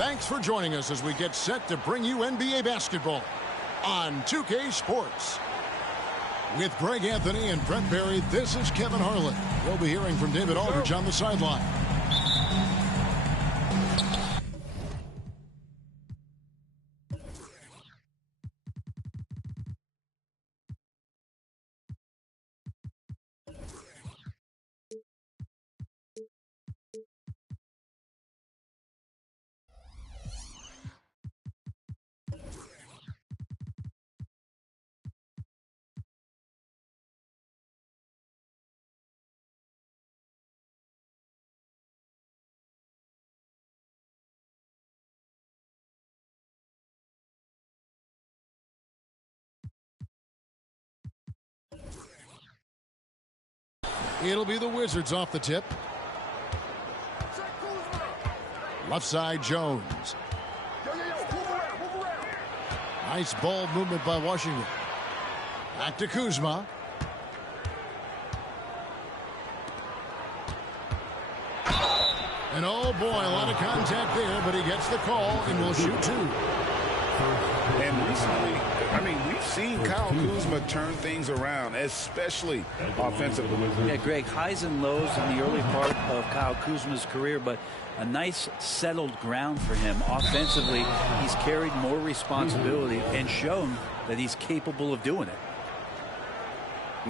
Thanks for joining us as we get set to bring you NBA basketball on 2K Sports. With Greg Anthony and Brent Barry, this is Kevin Harlan. We'll be hearing from David Aldridge on the sideline. It'll be the Wizards off the tip. Left side, Jones. Nice ball movement by Washington. Back to Kuzma. And oh boy, a lot of contact there, but he gets the call and will shoot two. And recently, I mean, we've seen Kyle Kuzma turn things around, especially offensively. Yeah, Greg, highs and lows in the early part of Kyle Kuzma's career, but a nice settled ground for him. Offensively, he's carried more responsibility and shown that he's capable of doing it.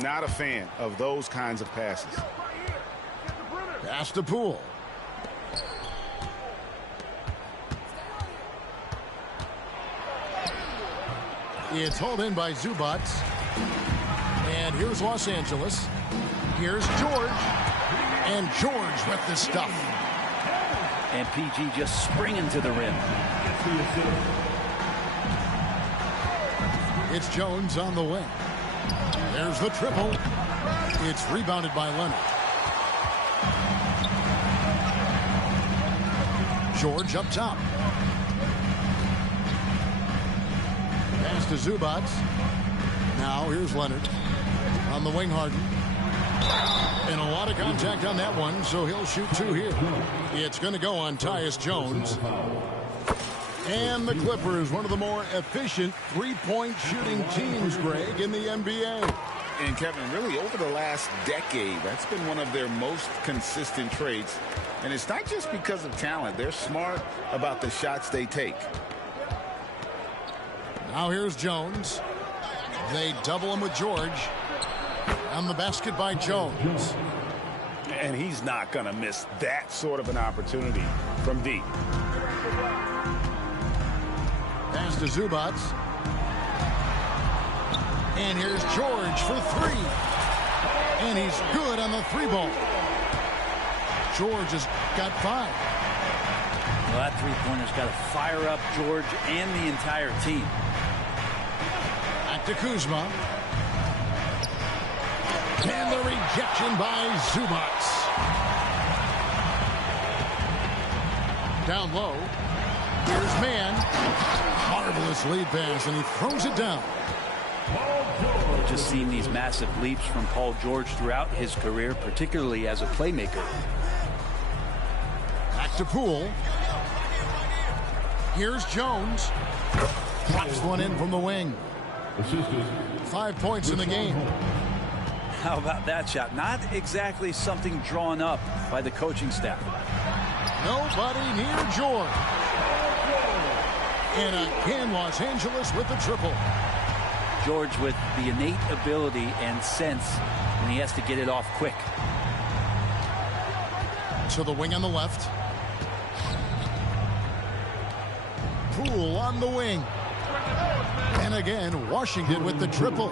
Not a fan of those kinds of passes. Pass to Poole. It's hauled in by Zubac. And here's Los Angeles. Here's George. And George with the stuff. And PG just springing to the rim. It's Jones on the wing. There's the triple. It's rebounded by Leonard. George up top. Pass to Zubac. Now here's Leonard on the wing. Harden. And a lot of contact on that one, so he'll shoot two here. It's going to go on Tyus Jones. And the Clippers, one of the more efficient three-point shooting teams, Greg, in the NBA. And Kevin, really over the last decade, that's been one of their most consistent traits. And it's not just because of talent. They're smart about the shots they take. Now here's Jones. They double him with George. On the basket by Jones. And he's not going to miss that sort of an opportunity from deep. Pass to Zubac. And here's George for three. And he's good on the three ball. George has got five. Well, that three-pointer's got to fire up George and the entire team. Back to Kuzma. And the rejection by Zubac. Down low. Here's Man. Marvelous lead pass, and he throws it down. We've just seen these massive leaps from Paul George throughout his career, particularly as a playmaker. Back to Poole. Here's Jones. Drops one in from the wing. 5 points in the game. How about that shot? Not exactly something drawn up by the coaching staff. Nobody near George. And again, Los Angeles with the triple. George with the innate ability and sense when he has to get it off quick. To the wing on the left. Poole on the wing. And again, Washington with the triple.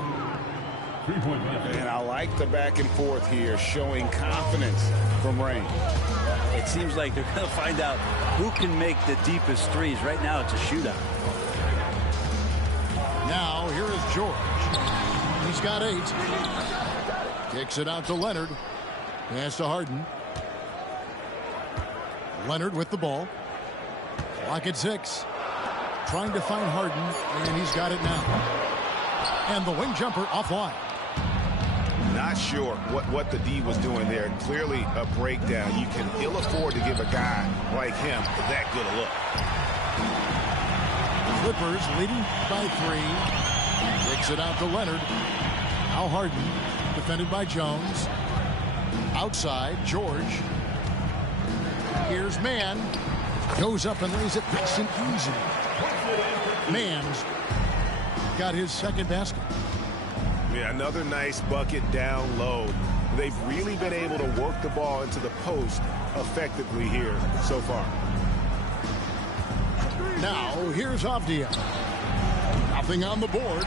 And I like the back and forth here, showing confidence from Rain. It seems like they're going to find out who can make the deepest threes. Right now, it's a shootout. Now, here is George. He's got 8. Kicks it out to Leonard. Pass to Harden. Leonard with the ball. Clock at 6. Trying to find Harden, and he's got it now. And the wing jumper offline. Not sure what the D was doing there. Clearly a breakdown. You can ill afford to give a guy like him that good a look. Clippers leading by 3. Kicks it out to Leonard. Now Harden, defended by Jones. Outside, George. Here's Mann. Goes up and lays it nice and easy. Mann's got his second basket. Yeah, another nice bucket down low. They've really been able to work the ball into the post effectively here so far. Now, here's Avdia. Nothing on the board.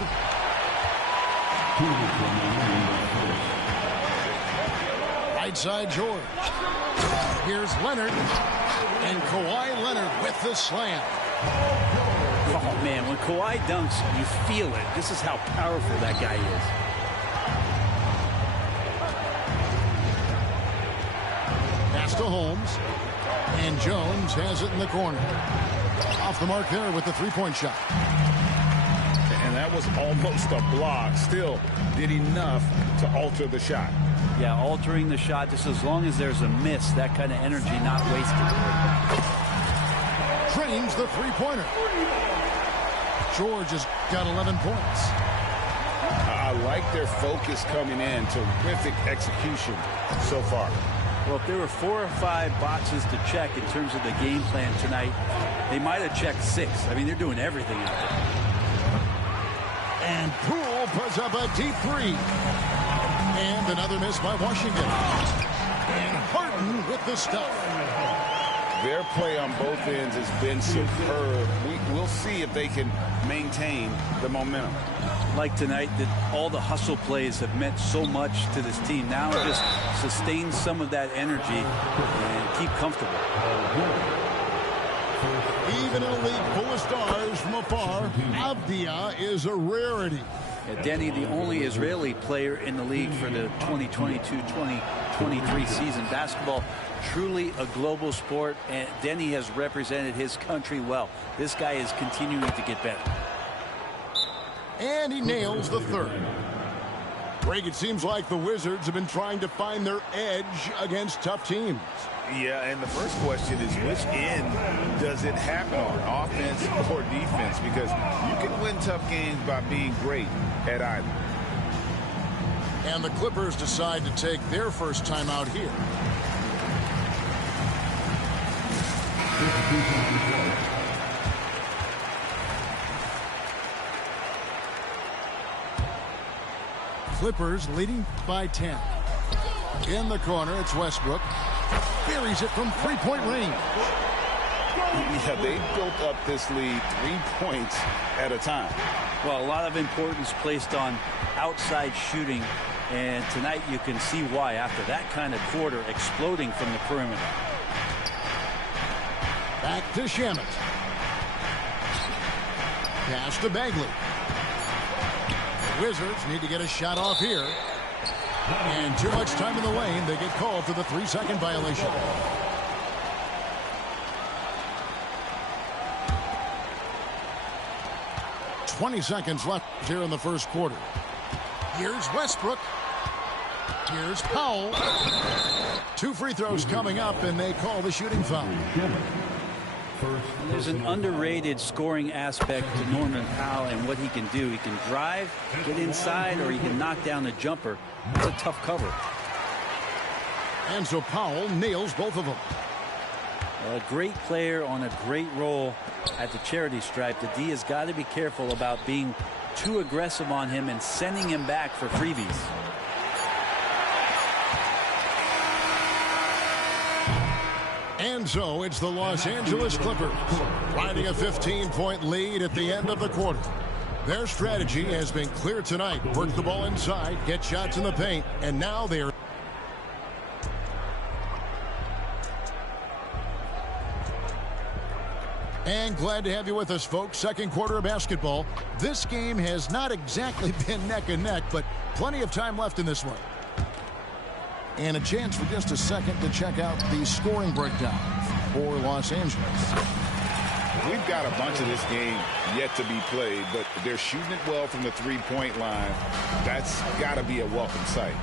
Right side, George. Here's Leonard. And Kawhi Leonard with the slam. Oh, man, when Kawhi dunks, you feel it. This is how powerful that guy is. Pass to Holmes. And Jones has it in the corner. Off the mark there with the three-point shot. And that was almost a block. Still did enough to alter the shot. Yeah, altering the shot just as long as there's a miss. That kind of energy not wasted. Drains the three-pointer. George has got 11 points. I like their focus coming in. Terrific execution so far. Well, if there were 4 or 5 boxes to check in terms of the game plan tonight, they might have checked 6. I mean, they're doing everything out there. And Poole puts up a deep 3. And another miss by Washington. And Harden with the stuff. Their play on both ends has been superb. We'll see if they can maintain the momentum. Like tonight, that all the hustle plays have meant so much to this team. Now just sustain some of that energy and keep comfortable. Even in a league full of stars from afar, Avdia is a rarity. Yeah, Denny, the only Israeli player in the league for the 2022-2023 season. Basketball, truly a global sport, and Denny has represented his country well. This guy is continuing to get better. And he nails the third. Greg, it seems like the Wizards have been trying to find their edge against tough teams. Yeah, and the first question is which end does it happen on, offense or defense? Because you can win tough games by being great at either. And the Clippers decide to take their first time out here. Clippers leading by 10. In the corner, it's Westbrook. Buries it from three-point range. Yeah, they built up this lead 3 points at a time. Well, a lot of importance placed on outside shooting, and tonight you can see why after that kind of quarter exploding from the perimeter. Back to Shamet. Pass to Bagley. The Wizards need to get a shot off here. And too much time in the lane. They get called for the 3-second violation. "20 seconds left here in the first quarter. Here's Westbrook. Here's Powell. 2 free throws coming up, and they call the shooting foul. There's an underrated scoring aspect to Norman Powell and what he can do. He can drive, get inside, or he can knock down a jumper. It's a tough cover. And so Powell nails both of them. A great player on a great role at the charity stripe. The D has got to be careful about being too aggressive on him and sending him back for freebies. And so it's the Los Angeles Clippers riding a 15-point lead at the end of the quarter. Their strategy has been clear tonight. Work the ball inside, get shots in the paint, and now they're And glad to have you with us, folks. Second quarter of basketball. This game has not exactly been neck and neck, but plenty of time left in this one. And a chance for just a second to check out the scoring breakdown for Los Angeles. We've got a bunch of this game yet to be played, but they're shooting it well from the three-point line. That's got to be a welcome sight.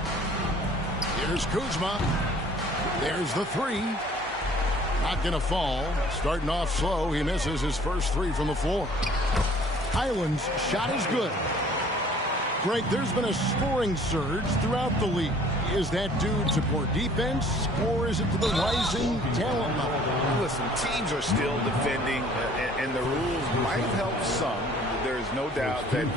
Here's Kuzma. There's the three. Not going to fall. Starting off slow. He misses his first three from the floor. Highland's shot is good. Greg, there's been a scoring surge throughout the league. Is that due to poor defense, or is it to the rising talent level? Listen, teams are still defending, and the rules might have helped some. There's no doubt that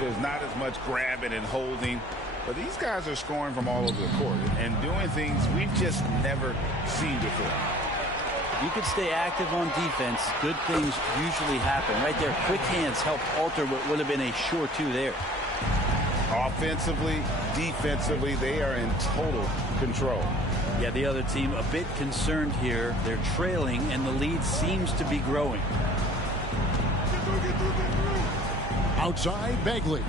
there's not as much grabbing and holding. But these guys are scoring from all over the court and doing things we've just never seen before. You could stay active on defense. Good things usually happen. Right there, quick hands helped alter what would have been a sure two there. Offensively, defensively, they are in total control. Yeah, the other team a bit concerned here. They're trailing, and the lead seems to be growing. Outside, Bagley.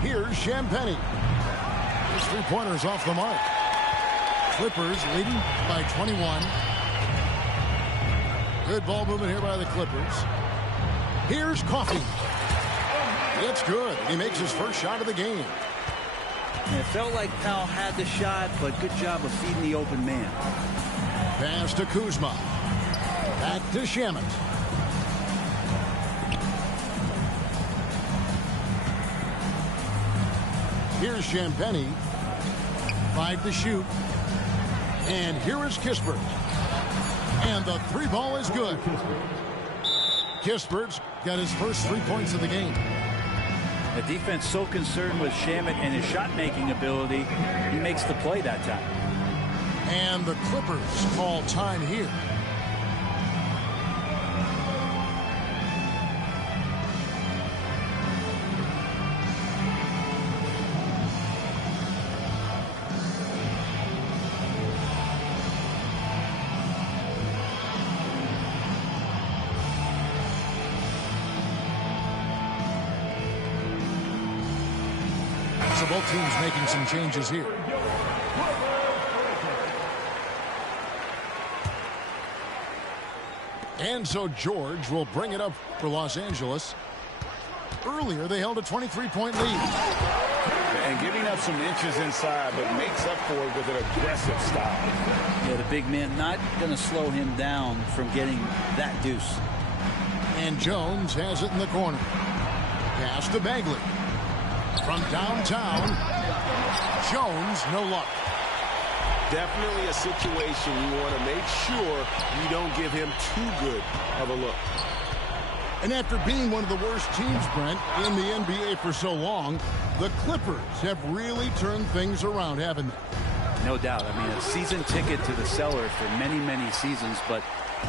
Here's Champagnie. His three-pointers off the mark. Clippers leading by 21. Good ball movement here by the Clippers. Here's Coffey. It's good. He makes his first shot of the game. It felt like Powell had the shot, but good job of feeding the open man. Pass to Kuzma. Back to Shamet. Here's Champagnie. 5 to shoot. And here is Kispert. And the three ball is good. Kispert's got his first 3 points of the game. The defense so concerned with Shamet and his shot-making ability, he makes the play that time. And the Clippers call time here. So both teams making some changes here. And so George will bring it up for Los Angeles. Earlier, they held a 23-point lead. And giving up some inches inside, but makes up for it with an aggressive style. Yeah, the big man not going to slow him down from getting that deuce. And Jones has it in the corner. Pass to Bagley. From downtown, Jones, no luck. Definitely a situation you want to make sure you don't give him too good of a look. And after being one of the worst teams, Brent, in the NBA for so long, the Clippers have really turned things around, haven't they? No doubt. I mean, a season ticket to the cellar for many, many seasons, but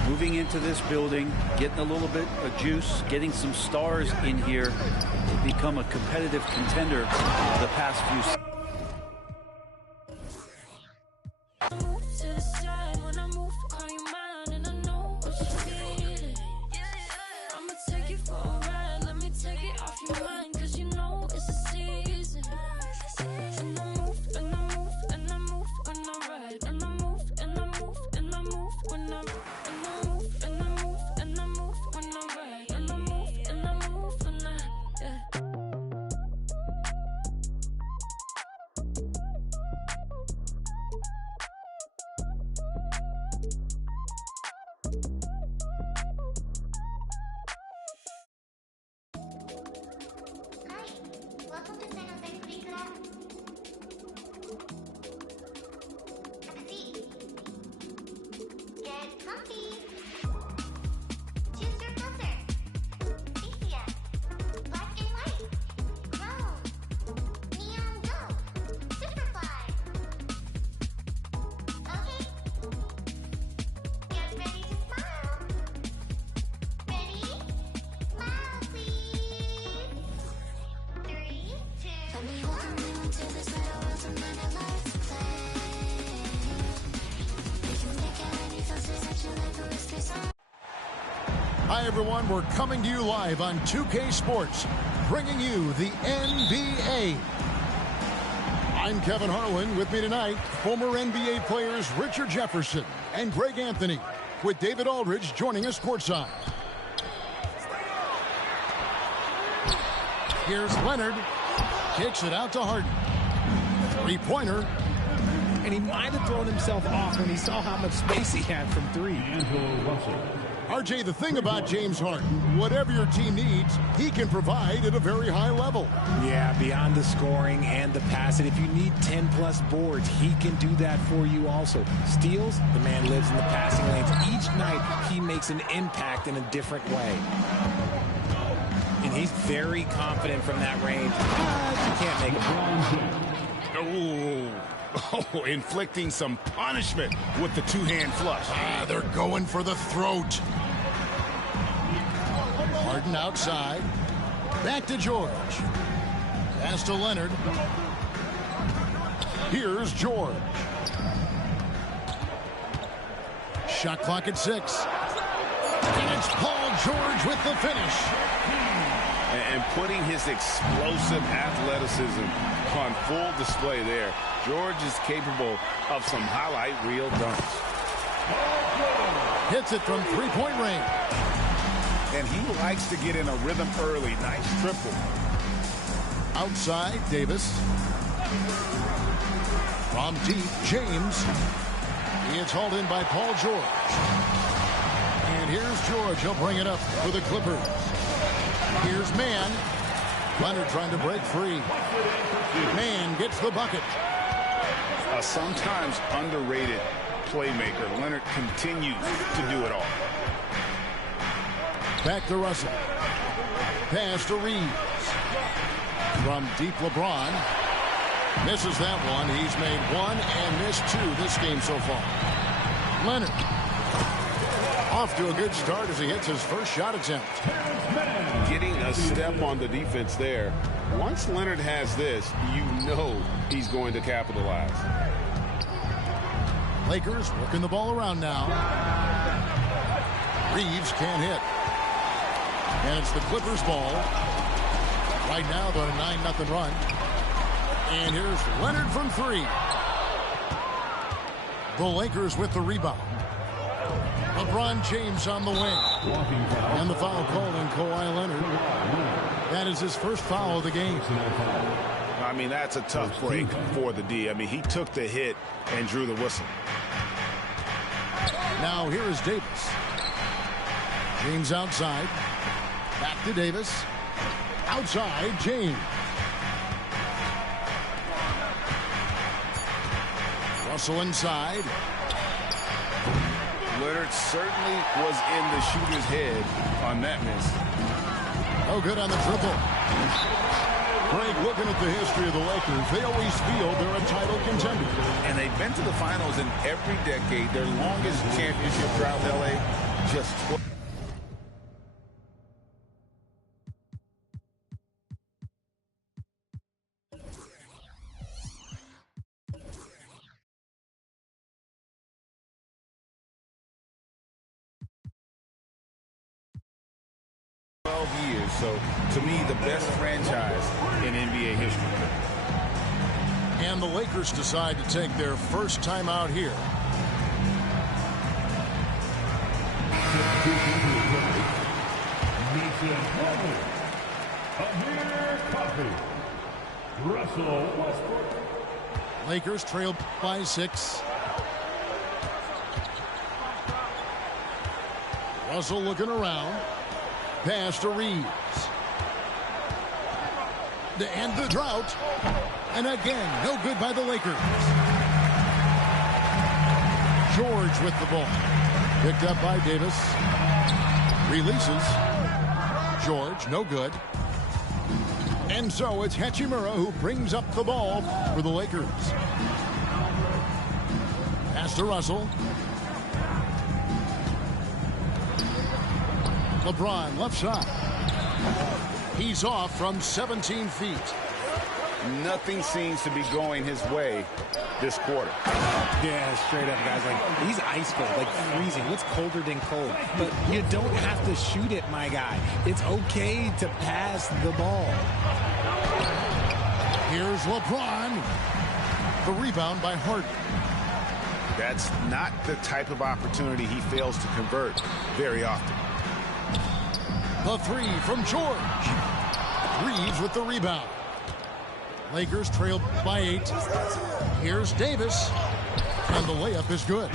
moving into this building, getting a little bit of juice, getting some stars in here, they've become a competitive contender the past few seasons. Welcome to San Jose Free Club. Have a seat. Get comfy. Choose your filter. PCF. Black and white. Chrome. Neon gold. Superfly. Okay. Get ready to smile. Ready? Smile, please. 3, 2, Let me welcome you into this little world of mine I love to play. We can make out any filters that you like, or risk this on. Hi, everyone. We're coming to you live on 2K Sports, bringing you the NBA. I'm Kevin Harlan. With me tonight, former NBA players Richard Jefferson and Greg Anthony, with David Aldridge joining us courtside. Here's Leonard. Kicks it out to Harden. Three-pointer. And he might have thrown himself off when he saw how much space he had from three. RJ, the thing about James Harden, whatever your team needs, he can provide at a very high level. Yeah, beyond the scoring and the passing. If you need 10-plus boards, he can do that for you also. Steals, the man lives in the passing lanes. Each night, he makes an impact in a different way. And he's very confident from that range. You can't make it. Oh, inflicting some punishment with the two-hand flush. They're going for the throat. Harden outside. Back to George. Pass to Leonard. Here's George. Shot clock at 6. And it's Paul George with the finish. And putting his explosive athleticism on full display there. George is capable of some highlight reel dunks. Hits it from three-point range. And he likes to get in a rhythm early. Nice triple. Outside, Davis. From deep, James. He is hauled in by Paul George. And here's George. He'll bring it up for the Clippers. Here's Mann. Leonard trying to break free. Mann gets the bucket. A sometimes underrated playmaker. Leonard continues to do it all. Back to Russell. Pass to Reeves. From deep, LeBron. Misses that one. He's made 1 and missed 2 this game so far. Leonard. Off to a good start as he hits his first shot attempt. Getting a step on the defense there. Once Leonard has this, you know he's going to capitalize. Lakers working the ball around now. Reeves can't hit. And it's the Clippers ball. Right now they're on a 9-0 run. And here's Leonard from 3. The Lakers with the rebound. LeBron James on the wing. And the foul called on Kawhi Leonard. That is his first foul of the game. I mean, that's a tough break for the D. I mean, he took the hit and drew the whistle. Now here is Davis. James outside. Back to Davis. Outside, James. Russell inside. Leonard certainly was in the shooter's head on that miss. Oh, good on the triple. Greg, looking at the history of the Lakers, they always feel they're a title contender. And they've been to the finals in every decade. Their longest championship drought in L.A., just 12 years. So, to me, the best franchise in NBA history. And the Lakers decide to take their first time out here. Russell Westbrook. Lakers trail by 6. Russell looking around. Pass to Reeves. to end the drought. And again, no good by the Lakers. George with the ball. Picked up by Davis. Releases. George, no good. And so it's Hachimura who brings up the ball for the Lakers. Pass to Russell. LeBron, left side. He's off from 17 feet. Nothing seems to be going his way this quarter. Yeah, straight up, guys. Like, he's ice cold, like freezing. What's colder than cold? But you don't have to shoot it, my guy. It's okay to pass the ball. Here's LeBron. The rebound by Harden. That's not the type of opportunity he fails to convert very often. The three from George. Reeves with the rebound. Lakers trailed by 8. Here's Davis. And the layup is good.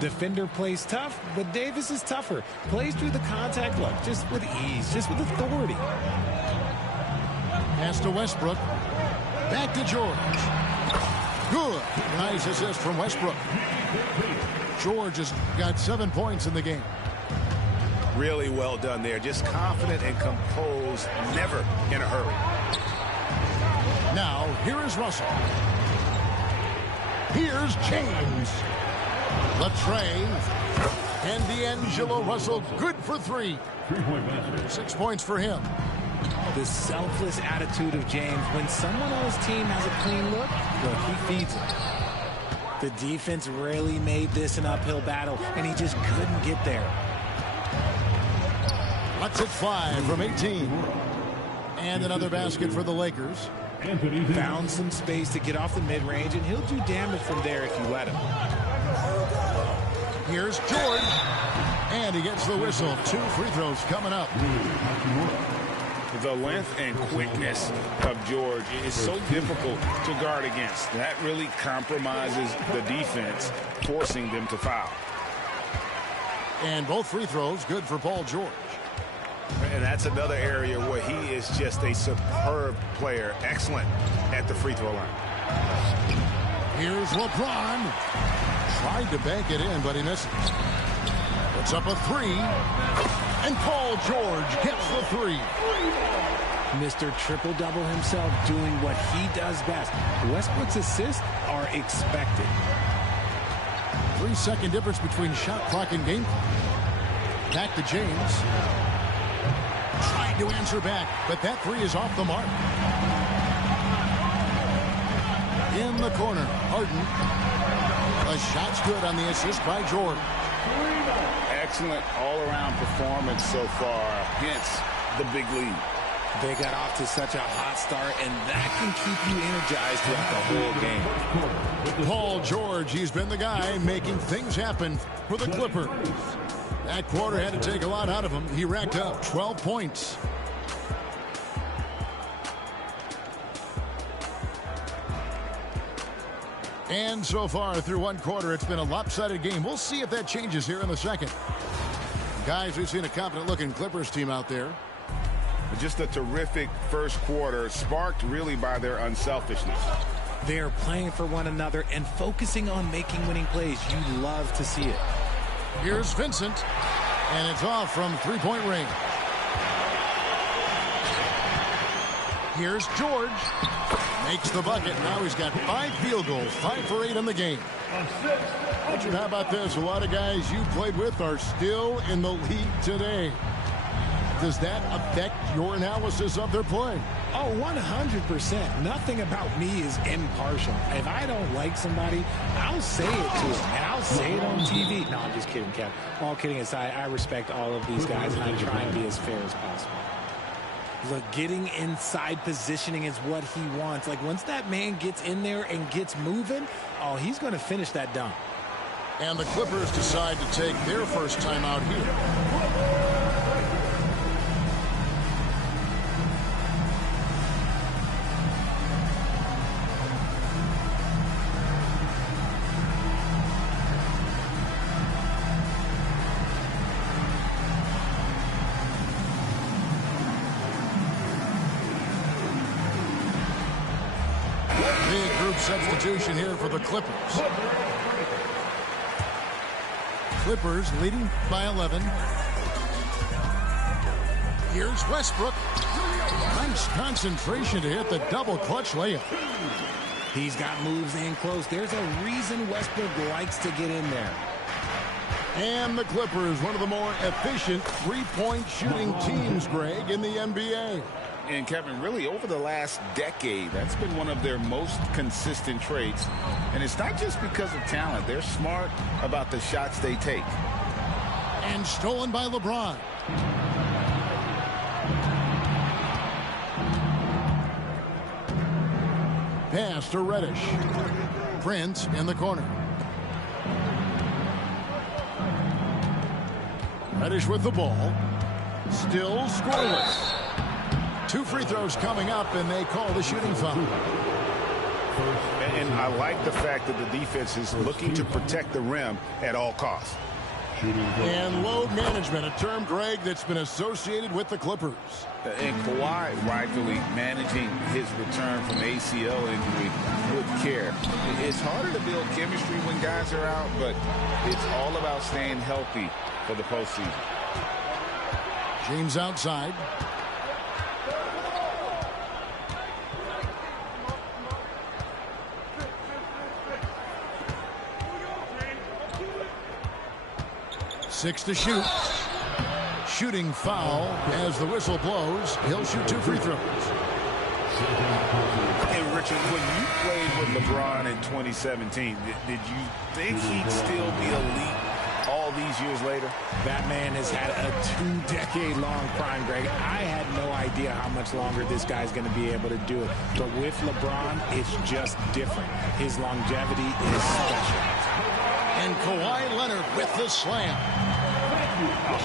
Defender plays tough, but Davis is tougher. Plays through the contact look, just with ease, just with authority. Pass to Westbrook. Back to George. Good. Nice assist from Westbrook. George has got 7 points in the game. Really well done there. Just confident and composed, never in a hurry. Now, here is Russell. Here's James. Latrey. And D'Angelo Russell, good for 3. 6 points for him. The selfless attitude of James. When someone on his team has a clean look, he feeds it. The defense really made this an uphill battle, and he just couldn't get there. Lets it fly from 18. And another basket for the Lakers. Found some space to get off the mid-range, and he'll do damage from there if you let him. Here's George. And he gets the whistle. 2 free throws coming up. The length and quickness of George is so difficult to guard against. That really compromises the defense, forcing them to foul. And both free throws good for Paul George. And that's another area where he is just a superb player. Excellent at the free throw line. Here's LeBron. Tried to bank it in, but he misses. Puts up a 3. And Paul George gets the 3. Mr. Triple-Double himself doing what he does best. Westbrook's assists are expected. 3-second difference between shot clock and game clock. Back to James. Trying to answer back, but that 3 is off the mark. In the corner, Harden. The shot's good on the assist by George. Excellent all-around performance so far, hence the big lead. They got off to such a hot start, and that can keep you energized throughout the whole game. Paul George, he's been the guy making things happen for the Clippers. That quarter had to take a lot out of him. He racked up 12 points. And so far through one quarter, it's been a lopsided game. We'll see if that changes here in the second. Guys, we've seen a confident-looking Clippers team out there. Just a terrific first quarter, sparked really by their unselfishness. They're playing for one another and focusing on making winning plays. You love to see it. Here's Vincent, and it's off from three-point range. Here's George. Makes the bucket. Now he's got 5 field goals, 5 for 8 in the game. Richard, how about this? A lot of guys you played with are still in the league today. Does that affect your analysis of their play? Oh, 100%. Nothing about me is impartial. If I don't like somebody, I'll say it to them, and I'll say it on TV. No, I'm just kidding, Kev. All kidding aside, I respect all of these guys, and I try and be as fair as possible. Look, getting inside positioning is what he wants. Like, once that man gets in there and gets moving, oh, he's going to finish that dunk. And the Clippers decide to take their first time out here. Big group substitution here for the Clippers. Clippers leading by 11. Here's Westbrook. Nice concentration to hit the double clutch layup. He's got moves in close. There's a reason Westbrook likes to get in there. And the Clippers, one of the more efficient three-point shooting teams, Greg, in the NBA. And Kevin, really over the last decade, that's been one of their most consistent traits. And it's not just because of talent. They're smart about the shots they take. And stolen by LeBron. Pass to Reddish. Prince in the corner. Reddish with the ball. Still scoreless. 2 free throws coming up, and they call the shooting foul. And I like the fact that the defense is looking to protect the rim at all costs. And load management, a term, Greg, that's been associated with the Clippers. And Kawhi rightfully managing his return from ACL injury with care. It's harder to build chemistry when guys are out, but it's all about staying healthy for the postseason. James outside. Six to shoot. Shooting foul as the whistle blows. He'll shoot 2 free throws. And Richard, when you played with LeBron in 2017, did you think he'd still be elite all these years later? That man has had a 2-decade-long prime, Greg. I had no idea how much longer this guy's going to be able to do it. But with LeBron, it's just different. His longevity is special. And Kawhi Leonard with the slam.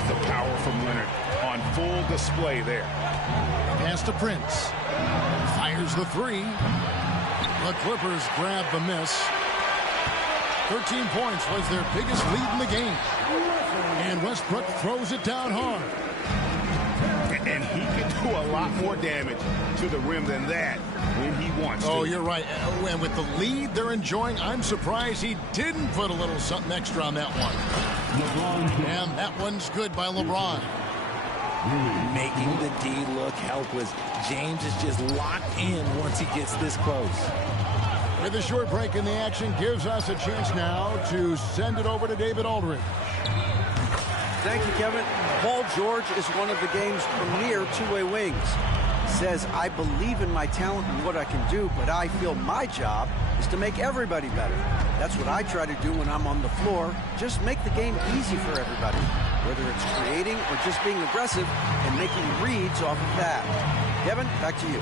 The power from Leonard on full display there. Pass to Prince. Fires the 3. The Clippers grab the miss. 13 points was their biggest lead in the game. And Westbrook throws it down hard. And he can do a lot more damage to the rim than that when he wants to. Oh, you're right. And with the lead they're enjoying, I'm surprised he didn't put a little something extra on that one. And that one's good by LeBron. Making the D look helpless. James is just locked in once he gets this close. With a short break in the action, gives us a chance now to send it over to David Aldridge. Thank you, Kevin. Paul George is one of the game's premier two-way wings. Says, I believe in my talent and what I can do, but I feel my job is to make everybody better. That's what I try to do when I'm on the floor. Just make the game easy for everybody, whether it's creating or just being aggressive and making reads off of that. Kevin, back to you.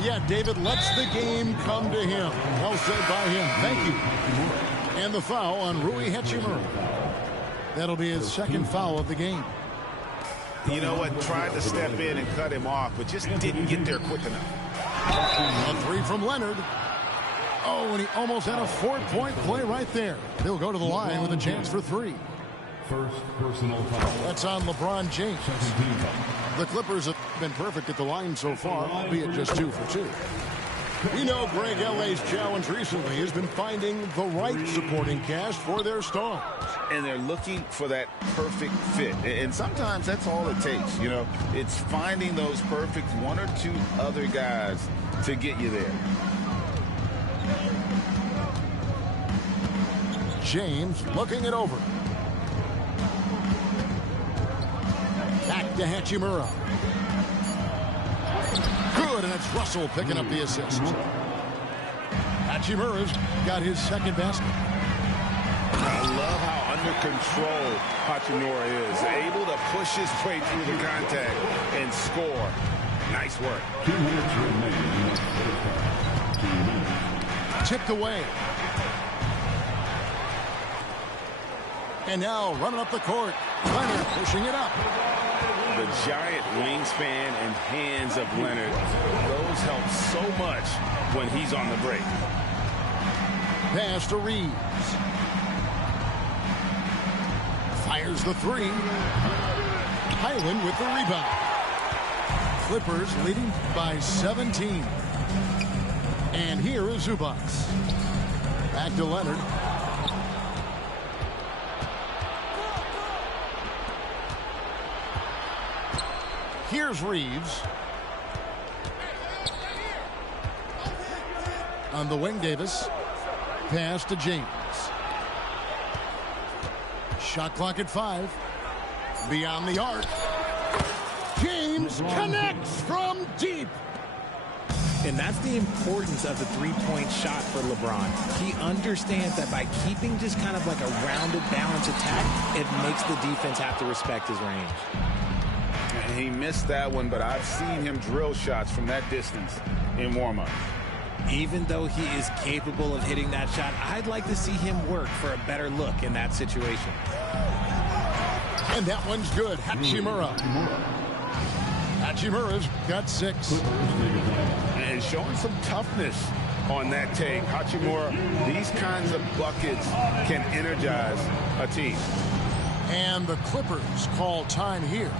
Yeah, David lets the game come to him. Well said by him. Thank you. And the foul on Rui Hachimura. That'll be his second foul of the game. You know what? Tried to step in and cut him off, but just didn't get there quick enough. A 3 from Leonard. Oh, and he almost had a 4-point play right there. He'll go to the line with a chance for 3. First personal foul. That's on LeBron James. The Clippers have been perfect at the line so far, albeit just 2 for 2. We know Greg LA's challenge recently has been finding the right supporting cast for their stars. And they're looking for that perfect fit. And sometimes that's all it takes. You know, it's finding those perfect 1 or 2 other guys to get you there. James looking it over. Back to Hachimura. Good, and it's Russell picking up the assist. Hachimura's got his second basket. I love how under control Hachimura is. Able to push his way through the contact and score. Nice work. 2 minutes remaining in the first half. 2 minutes. Tipped away. And now running up the court. Leonard pushing it up. The giant wingspan and hands of Leonard, those help so much when he's on the break. Pass to Reeves. Fires the 3. Highland with the rebound. Clippers leading by 17. And here is Zubac. Back to Leonard. Here's Reeves. On the wing, Davis. Pass to James. Shot clock at 5. Beyond the arc. James connects from deep. And that's the importance of the three-point shot for LeBron. He understands that by keeping just kind of like a rounded, balanced attack, it makes the defense have to respect his range. And he missed that one, but I've seen him drill shots from that distance in warm-up. Even though he is capable of hitting that shot, I'd like to see him work for a better look in that situation. And that one's good. Hachimura. Hachimura's got 6. And showing some toughness on that take. Hachimura, these kinds of buckets can energize a team. And the Clippers call time here.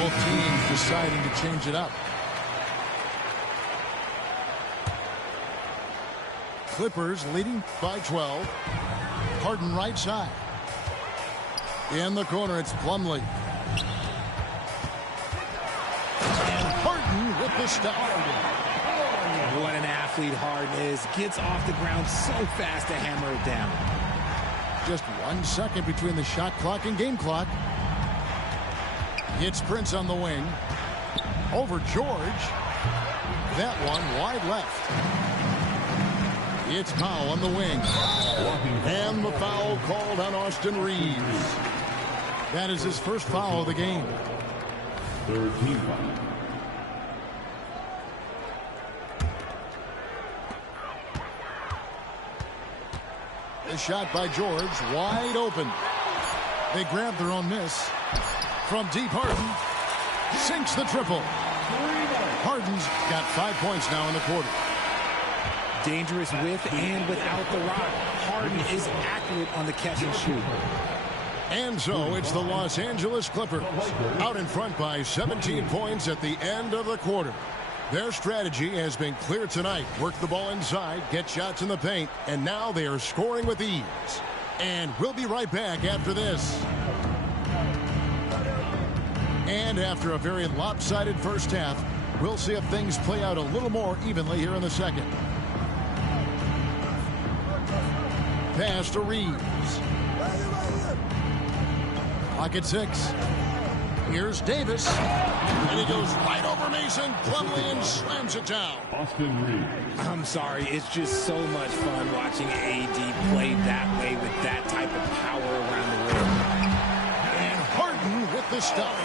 Both teams deciding to change it up. Clippers leading by 12. Harden right side. In the corner, it's Plumlee. And Harden with the stop. What an athlete Harden is. Gets off the ground so fast to hammer it down. Just 1 second between the shot clock and game clock. Hits Prince on the wing. Over George. That one wide left. It's Powell on the wing. And the foul called on Austin Reeves. That is his first foul of the game. Third team foul. The shot by George, wide open. They grab their own miss. From deep, Harden sinks the triple. Harden's got 5 points now in the quarter. Dangerous with and without the rock. Harden is accurate on the catch and shoot. And so it's the Los Angeles Clippers out in front by 17 points at the end of the quarter. Their strategy has been clear tonight. Work the ball inside, get shots in the paint, and now they are scoring with ease. And we'll be right back after this. And after a very lopsided first half, we'll see if things play out a little more evenly here in the second. Pass to Reeves. Pocket 6. Here's Davis. And he goes right over Mason Plumlee and slams it down. Austin Reeves. I'm sorry, it's just so much fun watching AD play that way with that type of power around the rim. And Harden with the stuff.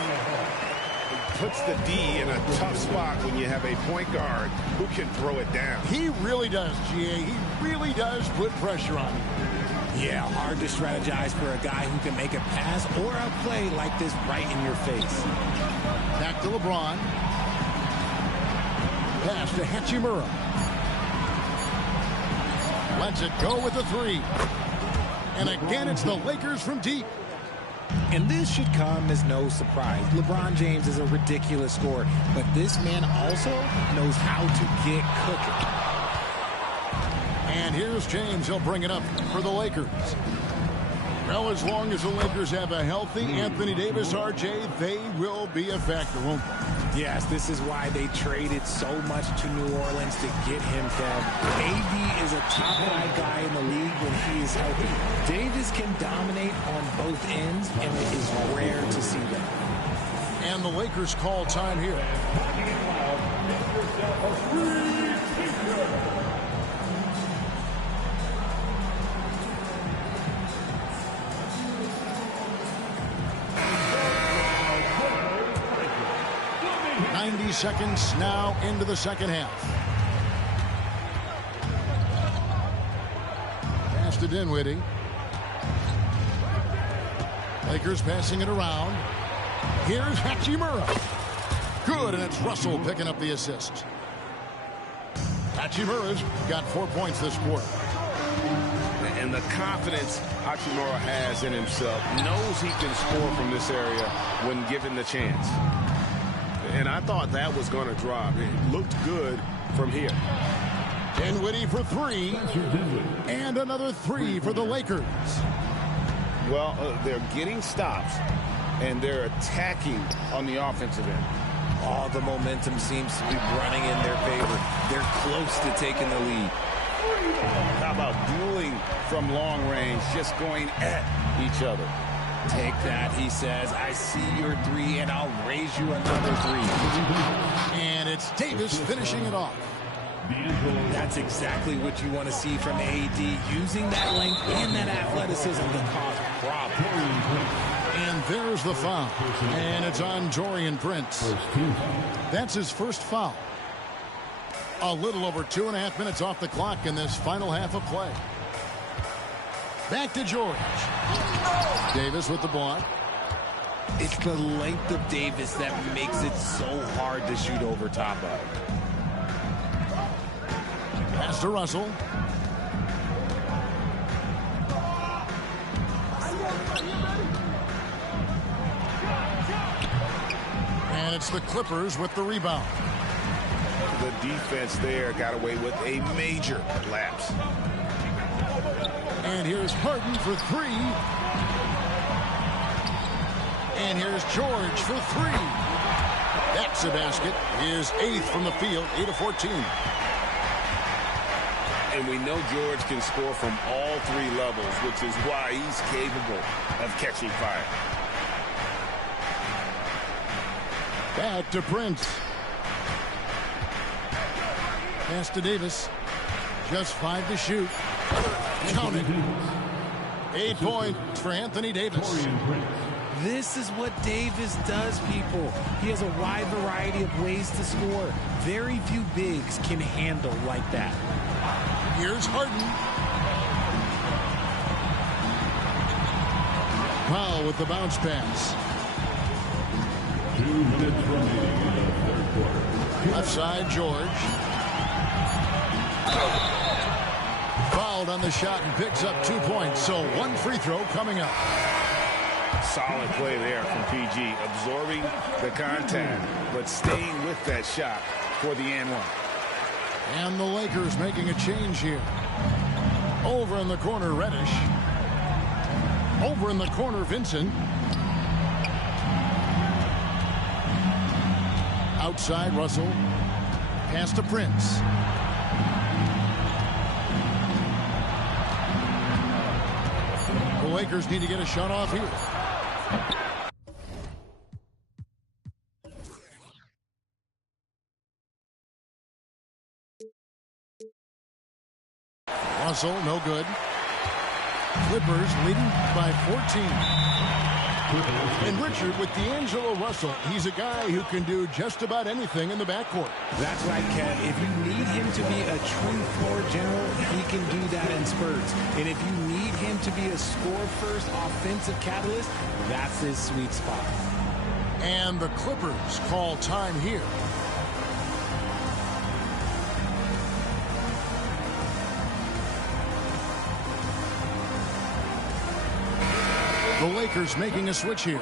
Puts the D in a tough spot when you have a point guard who can throw it down. He really does, GA. He really does put pressure on him. Yeah, hard to strategize for a guy who can make a pass or a play like this right in your face. Back to LeBron. Pass to Hachimura. Lets it go with the 3. And again, it's the Lakers from deep. And this should come as no surprise. LeBron James is a ridiculous scorer, but this man also knows how to get cooking. And here's James. He'll bring it up for the Lakers. Well, as long as the Lakers have a healthy Anthony Davis, RJ, they will be a factor, won't they? Yes, this is why they traded so much to New Orleans to get him, Kev. AD is a top-5 guy in the league when he is healthy. Davis can dominate on both ends, and it is rare to see that. And the Lakers call time here. Seconds now into the second half. Pass to Dinwiddie. Lakers passing it around. Here's Hachimura. Good, and it's Russell picking up the assist. Hachimura's got 4 points this quarter. And the confidence Hachimura has in himself, knows he can score from this area when given the chance. And I thought that was going to drop. It looked good from here. Dinwiddie for three. And another three for the Lakers. Well, they're getting stops, and they're attacking on the offensive end. All the momentum seems to be running in their favor. They're close to taking the lead. How about dueling from long range, just going at each other? Take that, he says. I see your three, and I'll raise you another three. And it's Davis finishing it off. That's exactly what you want to see from AD, using that length and that athleticism to cause problems. And there's the foul. And it's on Taurean Prince. That's his first foul. A little over 2.5 minutes off the clock in this final half of play. Back to George. Davis with the block. It's the length of Davis that makes it so hard to shoot over top of. Pass to Russell. And it's the Clippers with the rebound. The defense there got away with a major lapse. And here's Harden for three. And here's George for three. That's a basket. His 8th from the field, 8 of 14. And we know George can score from all three levels, which is why he's capable of catching fire. Back to Prince. Pass to Davis. Just 5 to shoot. Count it. 8 points for Anthony Davis. This is what Davis does, people. He has a wide variety of ways to score. Very few bigs can handle like that. Here's Harden. Powell with the bounce pass. 2 minutes remaining in the third quarter. Left side, George. Fouled on the shot and picks up 2 points. So 1 free throw coming up. Solid play there from PG, absorbing the contact, but staying with that shot for the and one. And the Lakers making a change here. Over in the corner, Reddish. Over in the corner, Vincent. Outside, Russell. Pass to Prince. The Lakers need to get a shot off here. Russell, no good. Clippers leading by 14. And Richard, with D'Angelo Russell, he's a guy who can do just about anything in the backcourt. That's right, Kev. If you need him to be a true floor general, he can do that in spurts. And if you need him to be a score-first offensive catalyst, that's his sweet spot. And the Clippers call time here. The Lakers making a switch here.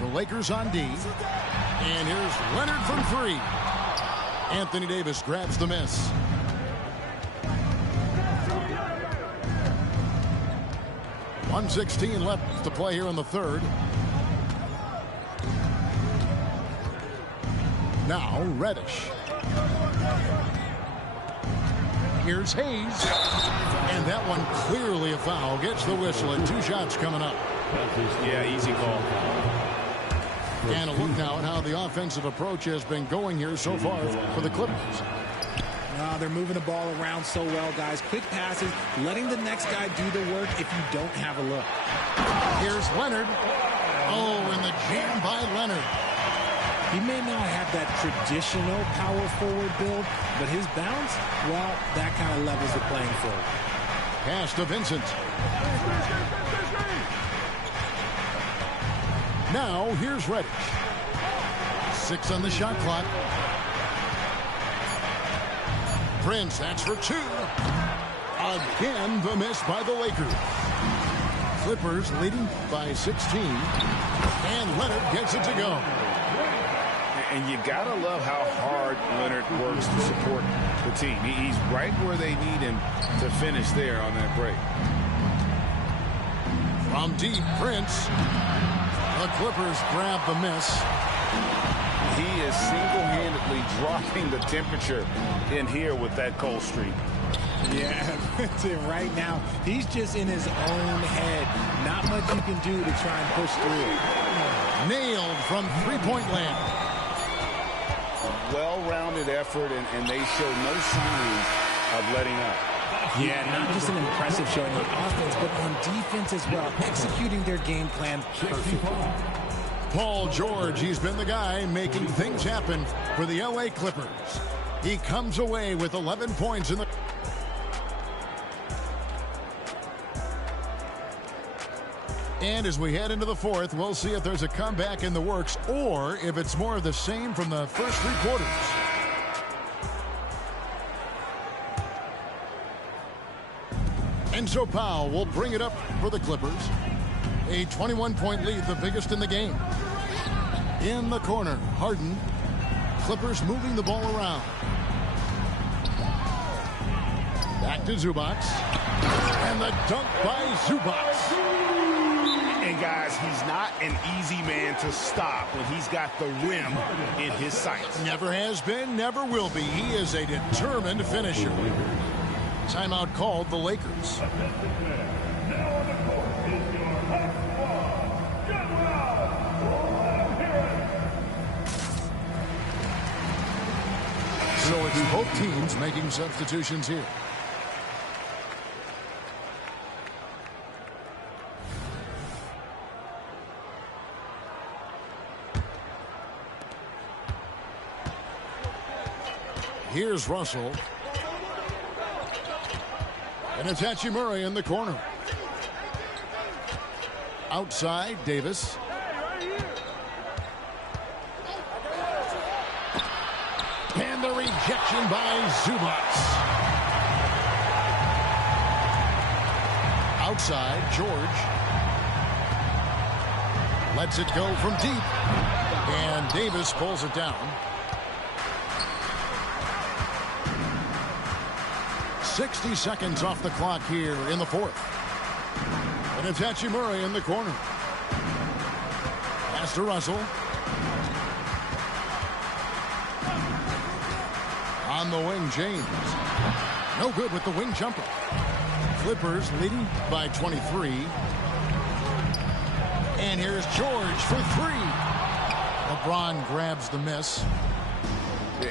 The Lakers on D. And here's Leonard from three. Anthony Davis grabs the miss. .116 left to play here in the third. Now Reddish. Here's Hayes. And that one clearly a foul. Gets the whistle and 2 shots coming up. Yeah, easy call. And a look now at how the offensive approach has been going here so far for the Clippers. They're moving the ball around so well, guys. Quick passes, letting the next guy do the work if you don't have a look. Here's Leonard. Oh, and the jam by Leonard. He may not have that traditional power forward build, but his bounce, well, that kind of levels the playing field. Pass to Vincent. Now, here's Reddish. 6 on the shot clock. Prince, that's for 2. Again, the miss by the Lakers. Clippers leading by 16. And Leonard gets it to go. And you got to love how hard Leonard works to support the team. He's right where they need him to finish there on that break. From deep, Prince. The Clippers grab the miss. He is single-handedly dropping the temperature in here with that cold streak. Yeah, right now, he's just in his own head. Not much you can do to try and push through. Nailed from three-point land. Well-rounded effort, and they show no signs of letting up. Yeah, not just an impressive showing on offense, but on defense as well, executing their game plan perfectly. Paul George, he's been the guy making things happen for the LA Clippers. He comes away with 11 points in the... And as we head into the fourth, we'll see if there's a comeback in the works or if it's more of the same from the first 3 quarters. And so Powell will bring it up for the Clippers. A 21-point lead, the biggest in the game. In the corner, Harden. Clippers moving the ball around. Back to Zubac. And the dunk by Zubac. And guys, he's not an easy man to stop when he's got the rim in his sights. Never has been, never will be. He is a determined finisher. Timeout called the Lakers. So it's both teams making substitutions here. Here's Russell. And it's Hachimura in the corner. Outside, Davis. And the rejection by Zubac. Outside, George. Lets it go from deep. And Davis pulls it down. 60 seconds off the clock here in the fourth. And it's Hachimura in the corner. Pass to Russell. On the wing, James. No good with the wing jumper. Clippers leading by 23. And here's George for 3. LeBron grabs the miss.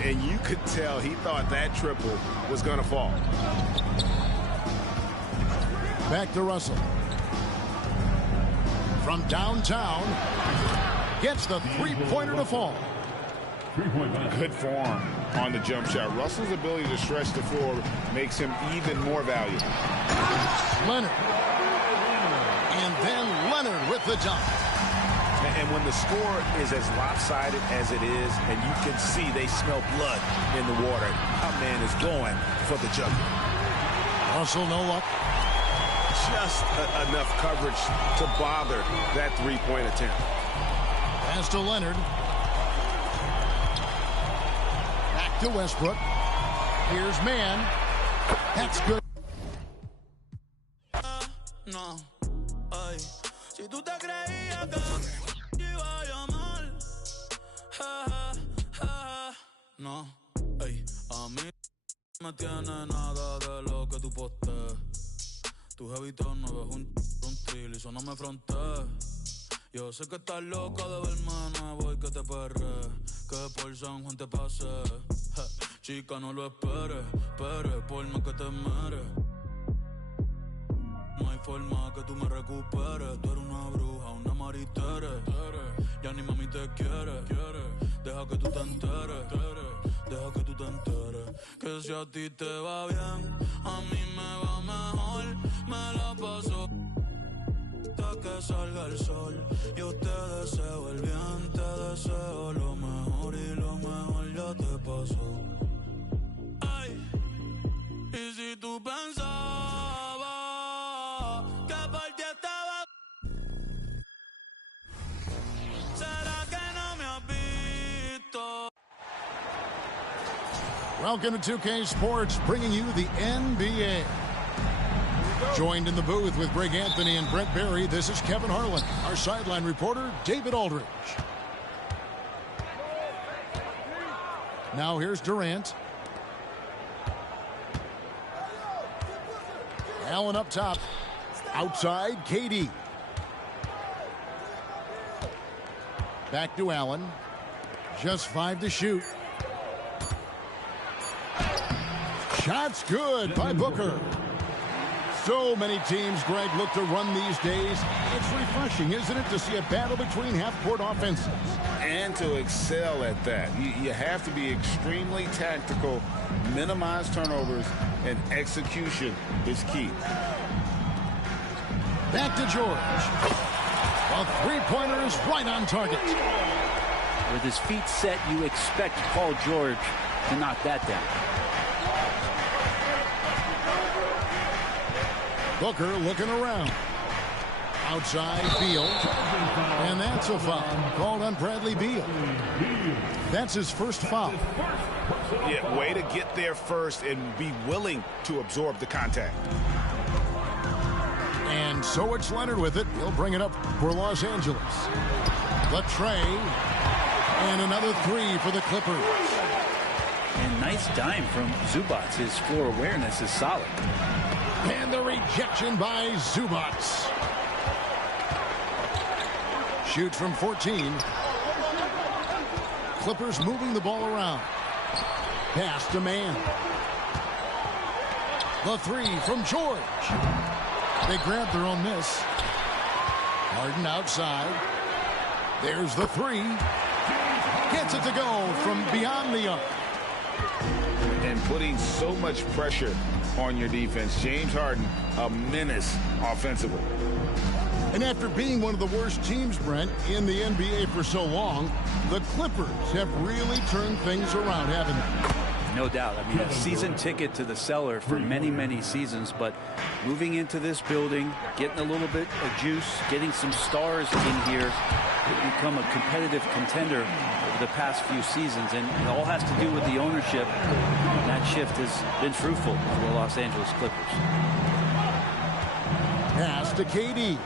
And you could tell he thought that triple was going to fall. Back to Russell. From downtown. Gets the three-pointer to fall. Good form on the jump shot. Russell's ability to stretch the floor makes him even more valuable. Leonard. And then Leonard with the dunk. And when the score is as lopsided as it is, and you can see they smell blood in the water, our man is going for the jumper. Russell, no luck. Just enough coverage to bother that three-point attempt. Pass to Leonard. Back to Westbrook. Here's Mann. That's good. No, ay, si tú te creías que iba a llamar, no, ay, a mí no me tiene nada de lo que tú postees. Tus hábitos no ves un trill y no me frontees. Yo sé que estás loca de verme nuevo y que te perre, que por San Juan te pase. Chica, no lo esperes, por más que te meres. No hay forma que tú me recuperes. Tú eres una bruja, una maritere. Ya ni mami te quiere. Deja que tú te enteres, deja que tú te enteres. Que si a ti te va bien, a mí me va mejor. Me la paso hasta que salga el sol. Yo te deseo el bien, te deseo lo mejor y lo mejor ya te pasó. Ay, y si tú pensabas que por ti estaba, ¿será que no me has visto? Welcome to 2K Sports, bringing you the NBA. Joined in the booth with Greg Anthony and Brent Barry, this is Kevin Harlan. Our sideline reporter, David Aldridge. Now here's Durant. Allen up top. Outside, KD. Back to Allen. Just 5 to shoot. Shots good by Booker. So many teams, Greg, look to run these days. It's refreshing, isn't it, to see a battle between half-court offenses? And to excel at that. You have to be extremely tactical, minimize turnovers, and execution is key. Back to George. A three-pointer is right on target. With his feet set, you expect Paul George to knock that down. Booker looking around. Outside, Beal. And that's a foul called on Bradley Beal. That's his first foul. Yeah, way to get there first and be willing to absorb the contact. And so it's Leonard with it. He'll bring it up for Los Angeles. The tray. And another three for the Clippers. And nice dime from Zubats. His floor awareness is solid. And the rejection by Zubats. Shoot from 14. Clippers moving the ball around. Pass to man. The three from George. They grab their own miss. Harden outside. There's the three. Gets it to go from beyond the arc. And putting so much pressure on your defense. James Harden, a menace offensively. And after being one of the worst teams, Brent, in the NBA for so long, the Clippers have really turned things around, haven't they? No doubt. I mean, a season ticket to the cellar for many, many seasons, but moving into this building, getting a little bit of juice, getting some stars in here, to become a competitive contender over the past few seasons, and it all has to do with the ownership. And that shift has been fruitful for the Los Angeles Clippers. Pass to KD.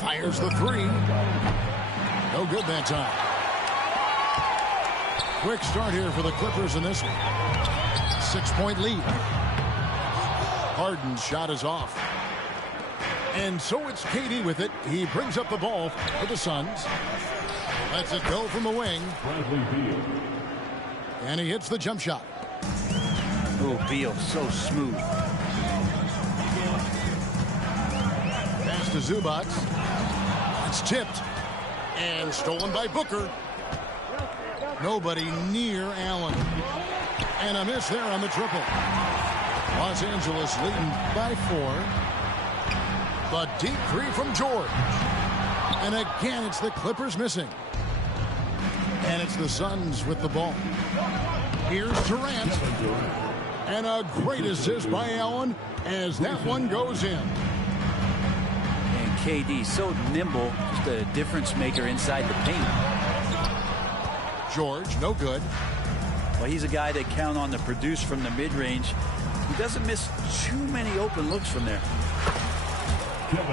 Fires the three. No good that time. Quick start here for the Clippers in this one. 6-point lead. Harden's shot is off. And so it's KD with it. He brings up the ball for the Suns. Lets it go from the wing. And he hits the jump shot. Oh, Beal, so smooth. Pass to Zubats. It's tipped. And stolen by Booker. Nobody near Allen. And a miss there on the triple. Los Angeles leading by 4. The deep three from George. And again, it's the Clippers missing. And it's the Suns with the ball. Here's Durant. And a great assist by Allen as that one goes in. And KD, so nimble, just a difference maker inside the paint. George, no good. Well, he's a guy that count on to produce from the mid-range. He doesn't miss too many open looks from there.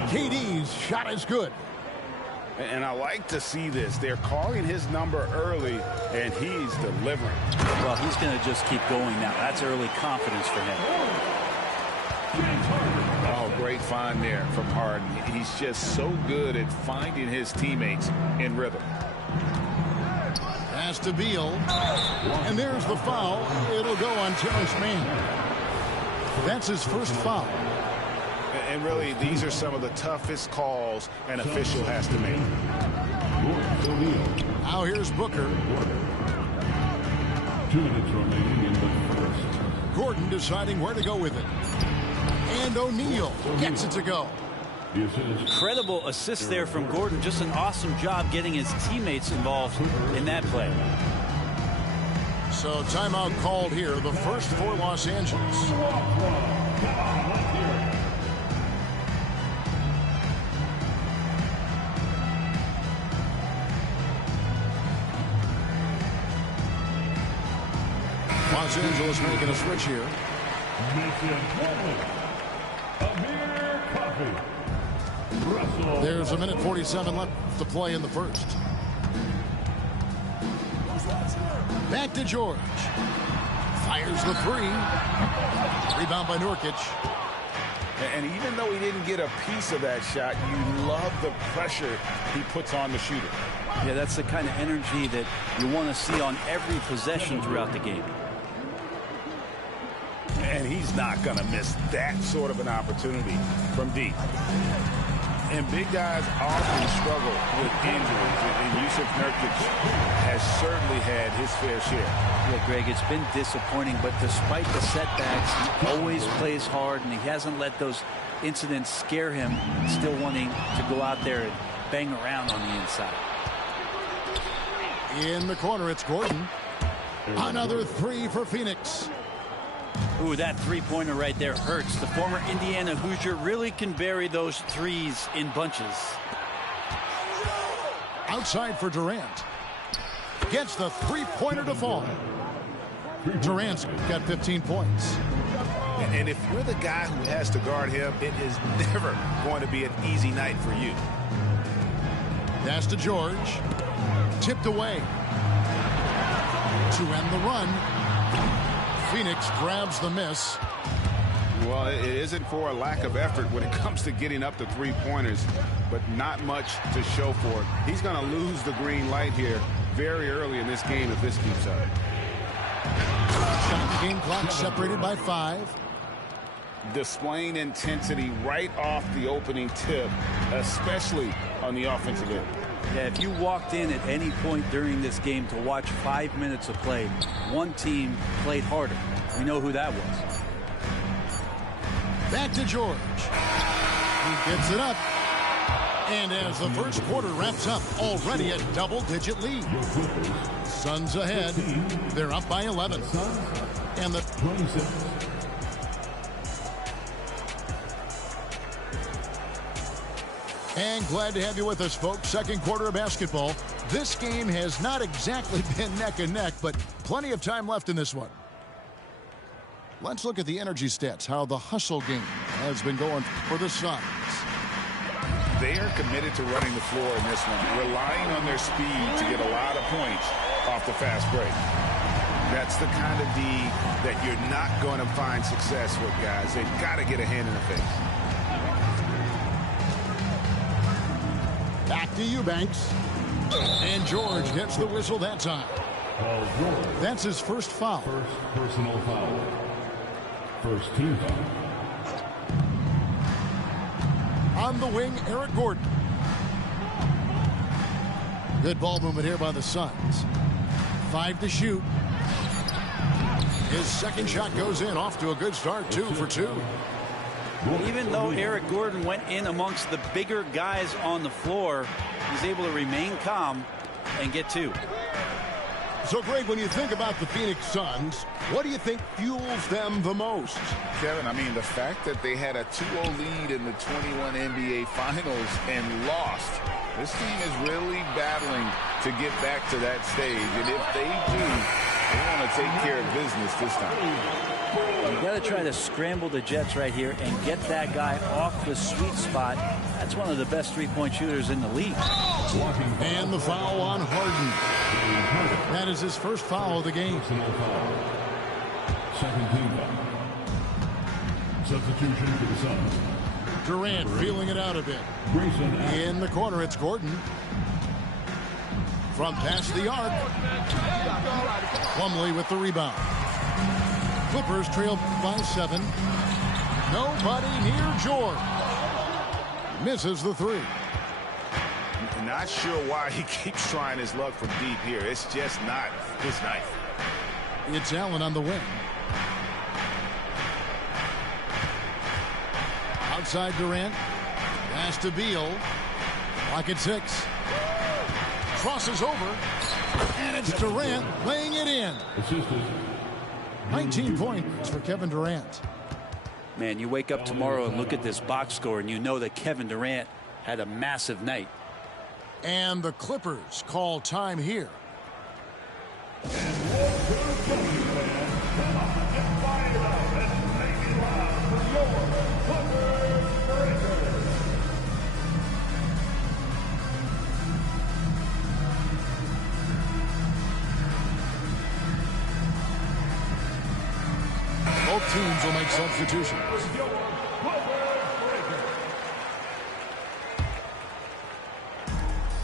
KD's shot is good. And I like to see this. They're calling his number early, and he's delivering. Well, he's going to just keep going now. That's early confidence for him. Oh, great find there from Harden. He's just so good at finding his teammates in rhythm. Pass to Beal. And there's the foul. It'll go on Terrence Mann. That's his first foul. And really, these are some of the toughest calls an official has to make. Now here's Booker. 2 minutes remaining in the first. Gordon deciding where to go with it. And O'Neal gets it to go. Incredible assist there from Gordon. Just an awesome job getting his teammates involved in that play. So timeout called here, the first for Los Angeles. Los Angeles making a switch here. There's a minute 47 left to play in the first. Back to George. Fires the three. Rebound by Nurkic. And even though he didn't get a piece of that shot, you love the pressure he puts on the shooter. Yeah, that's the kind of energy that you want to see on every possession throughout the game. And he's not going to miss that sort of an opportunity from deep. And big guys often struggle with injuries, and Yusuf Nurkic has certainly had his fair share. Yeah, Greg, it's been disappointing, but despite the setbacks, he always plays hard, and he hasn't let those incidents scare him, still wanting to go out there and bang around on the inside. In the corner, it's Gordon. Another three for Phoenix. Ooh, that three-pointer right there hurts. The former Indiana Hoosier really can bury those threes in bunches. Outside for Durant. Gets the three-pointer to fall. Durant's got 15 points. And if you're the guy who has to guard him, it is never going to be an easy night for you. Pass to George. Tipped away. To end the run. Phoenix grabs the miss. Well, it isn't for a lack of effort when it comes to getting up to three-pointers, but not much to show for it. He's going to lose the green light here very early in this game if this keeps up. Shot game clock separated by 5. Displaying intensity right off the opening tip, especially on the offensive end. Yeah, if you walked in at any point during this game to watch 5 minutes of play, one team played harder. We know who that was. Back to George. He gets it up. And as the first quarter wraps up, already a double-digit lead. Suns ahead. They're up by 11. And the 26. And glad to have you with us, folks. Second quarter of basketball. This game has not exactly been neck and neck, but plenty of time left in this one. Let's look at the energy stats, how the hustle game has been going for the Suns. They are committed to running the floor in this one, relying on their speed to get a lot of points off the fast break. That's the kind of D that you're not going to find success with, guys. They've got to get a hand in the face. Back to Eubanks. And George gets the whistle that time. That's his first foul. First personal foul. First team foul. On the wing, Eric Gordon. Good ball movement here by the Suns. 5 to shoot. His second shot goes in, off to a good start, 2 for 2. Even though Eric Gordon went in amongst the bigger guys on the floor, he's able to remain calm and get 2. So, Greg, when you think about the Phoenix Suns, what do you think fuels them the most? Kevin, I mean, the fact that they had a 2-0 lead in the 21 NBA Finals and lost. This team is really battling to get back to that stage. And if they do, they want to take care of business this time. You got to try to scramble the Jets right here and get that guy off the sweet spot. That's one of the best three-point shooters in the league. And the foul on Harden. That is his first foul of the game. Second team foul. Substitution for the Suns. Durant feeling it out a bit. In the corner, it's Gordon. From past the arc. Plumlee with the rebound. Clippers trail by 7. Nobody near George. Misses the three. Not sure why he keeps trying his luck from deep here. It's just not his night. It's Allen on the wing. Outside Durant. Pass to Beal. Lock at 6. Crosses over. And it's Durant laying it in. 19 points for Kevin Durant. Man, you wake up tomorrow and look at this box score and you know that Kevin Durant had a massive night. And the Clippers call time here. Both teams will make substitutions.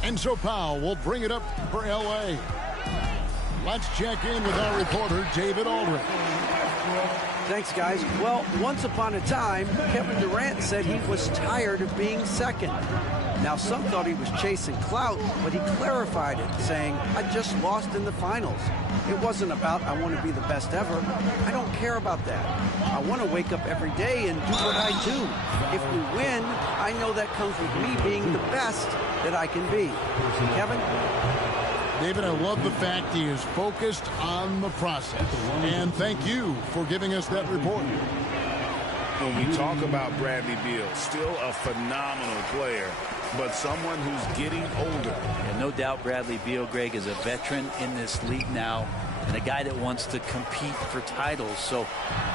And so Powell will bring it up for L.A. Let's check in with our reporter, David Aldridge. Thanks, guys. Well, once upon a time, Kevin Durant said he was tired of being second. Now, some thought he was chasing clout, but he clarified it, saying, I just lost in the finals. It wasn't about, I want to be the best ever. I don't care about that. I want to wake up every day and do what I do. If we win, I know that comes with me being the best that I can be. Kevin? David, I love the fact he is focused on the process. And thank you for giving us that report. When we talk about Bradley Beal, still a phenomenal player, but someone who's getting older. And no doubt Bradley Beal, Greg, is a veteran in this league now and a guy that wants to compete for titles. So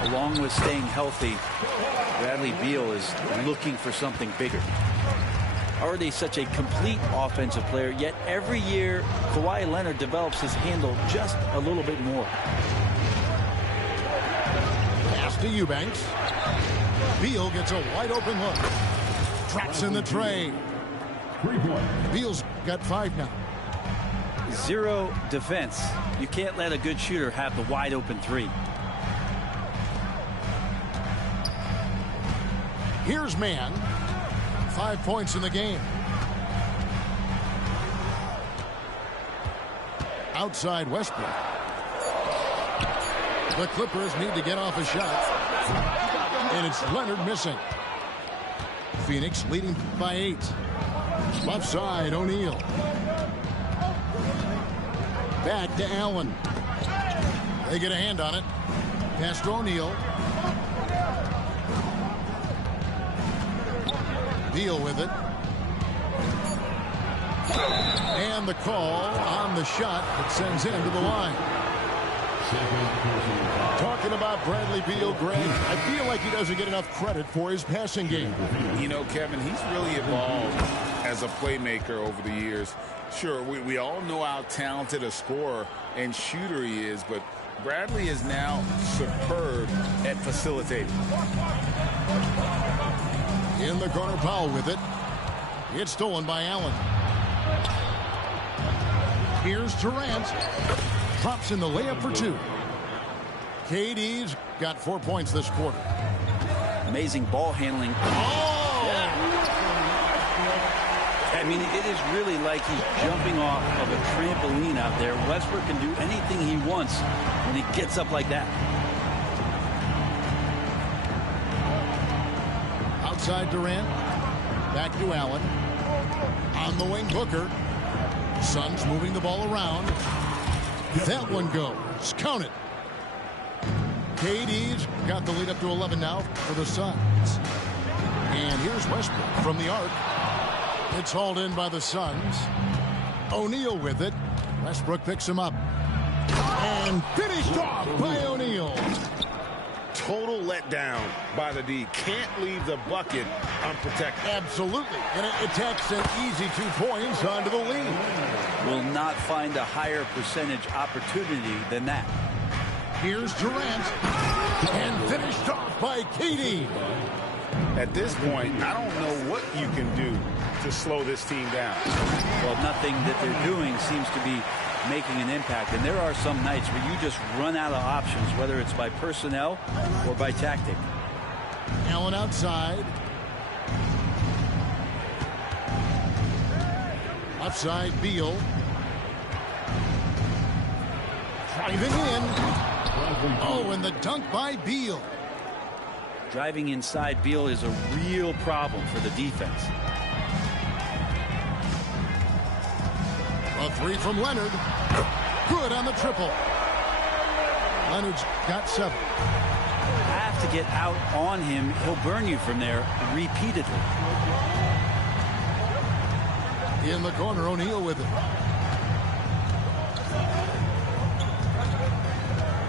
along with staying healthy, Bradley Beal is looking for something bigger. Already such a complete offensive player, yet every year Kawhi Leonard develops his handle just a little bit more. Pass to Eubanks. Beal gets a wide open look. Traps in the tray. Beal's got 5 now. Zero defense. You can't let a good shooter have the wide open 3. Here's Mann. 5 points in the game. Outside Westbrook. The Clippers need to get off a shot. And it's Leonard missing. Phoenix leading by 8. Left side, O'Neal. Back to Allen. They get a hand on it. Pass to O'Neal. Beal with it. And the call on the shot that sends him to the line. Talking about Bradley Beal, Greg, I feel like he doesn't get enough credit for his passing game. You know, Kevin, he's really evolved as a playmaker over the years. Sure, we all know how talented a scorer and shooter he is, but Bradley is now superb at facilitating. In the corner, Powell with it. It's stolen by Allen. Here's Durant. Drops in the layup for 2. KD's got 4 points this quarter. Amazing ball handling. Oh! Yeah. I mean, it is really like he's jumping off of a trampoline out there. Westbrook can do anything he wants when he gets up like that. Outside Durant. Back to Allen. On the wing, Booker. Suns moving the ball around. That one goes. Count it. KD's got the lead up to 11 now for the Suns. And here's Westbrook from the arc. It's hauled in by the Suns. O'Neal with it. Westbrook picks him up. And finished off by O'Neal. Total letdown by the D. Can't leave the bucket unprotected. Absolutely. And it takes an easy 2 points onto the lead. Will not find a higher percentage opportunity than that. Here's Durant. And finished off by KD. At this point, I don't know what you can do to slow this team down. Well, nothing that they're doing seems to be making an impact. And there are some nights where you just run out of options, whether it's by personnel or by tactic. Allen outside. Outside Beal. Driving in. Oh, and the dunk by Beal. Driving inside Beal is a real problem for the defense. A three from Leonard. Good on the triple. Leonard's got 7. Have to get out on him. He'll burn you from there repeatedly. In the corner, O'Neal with it.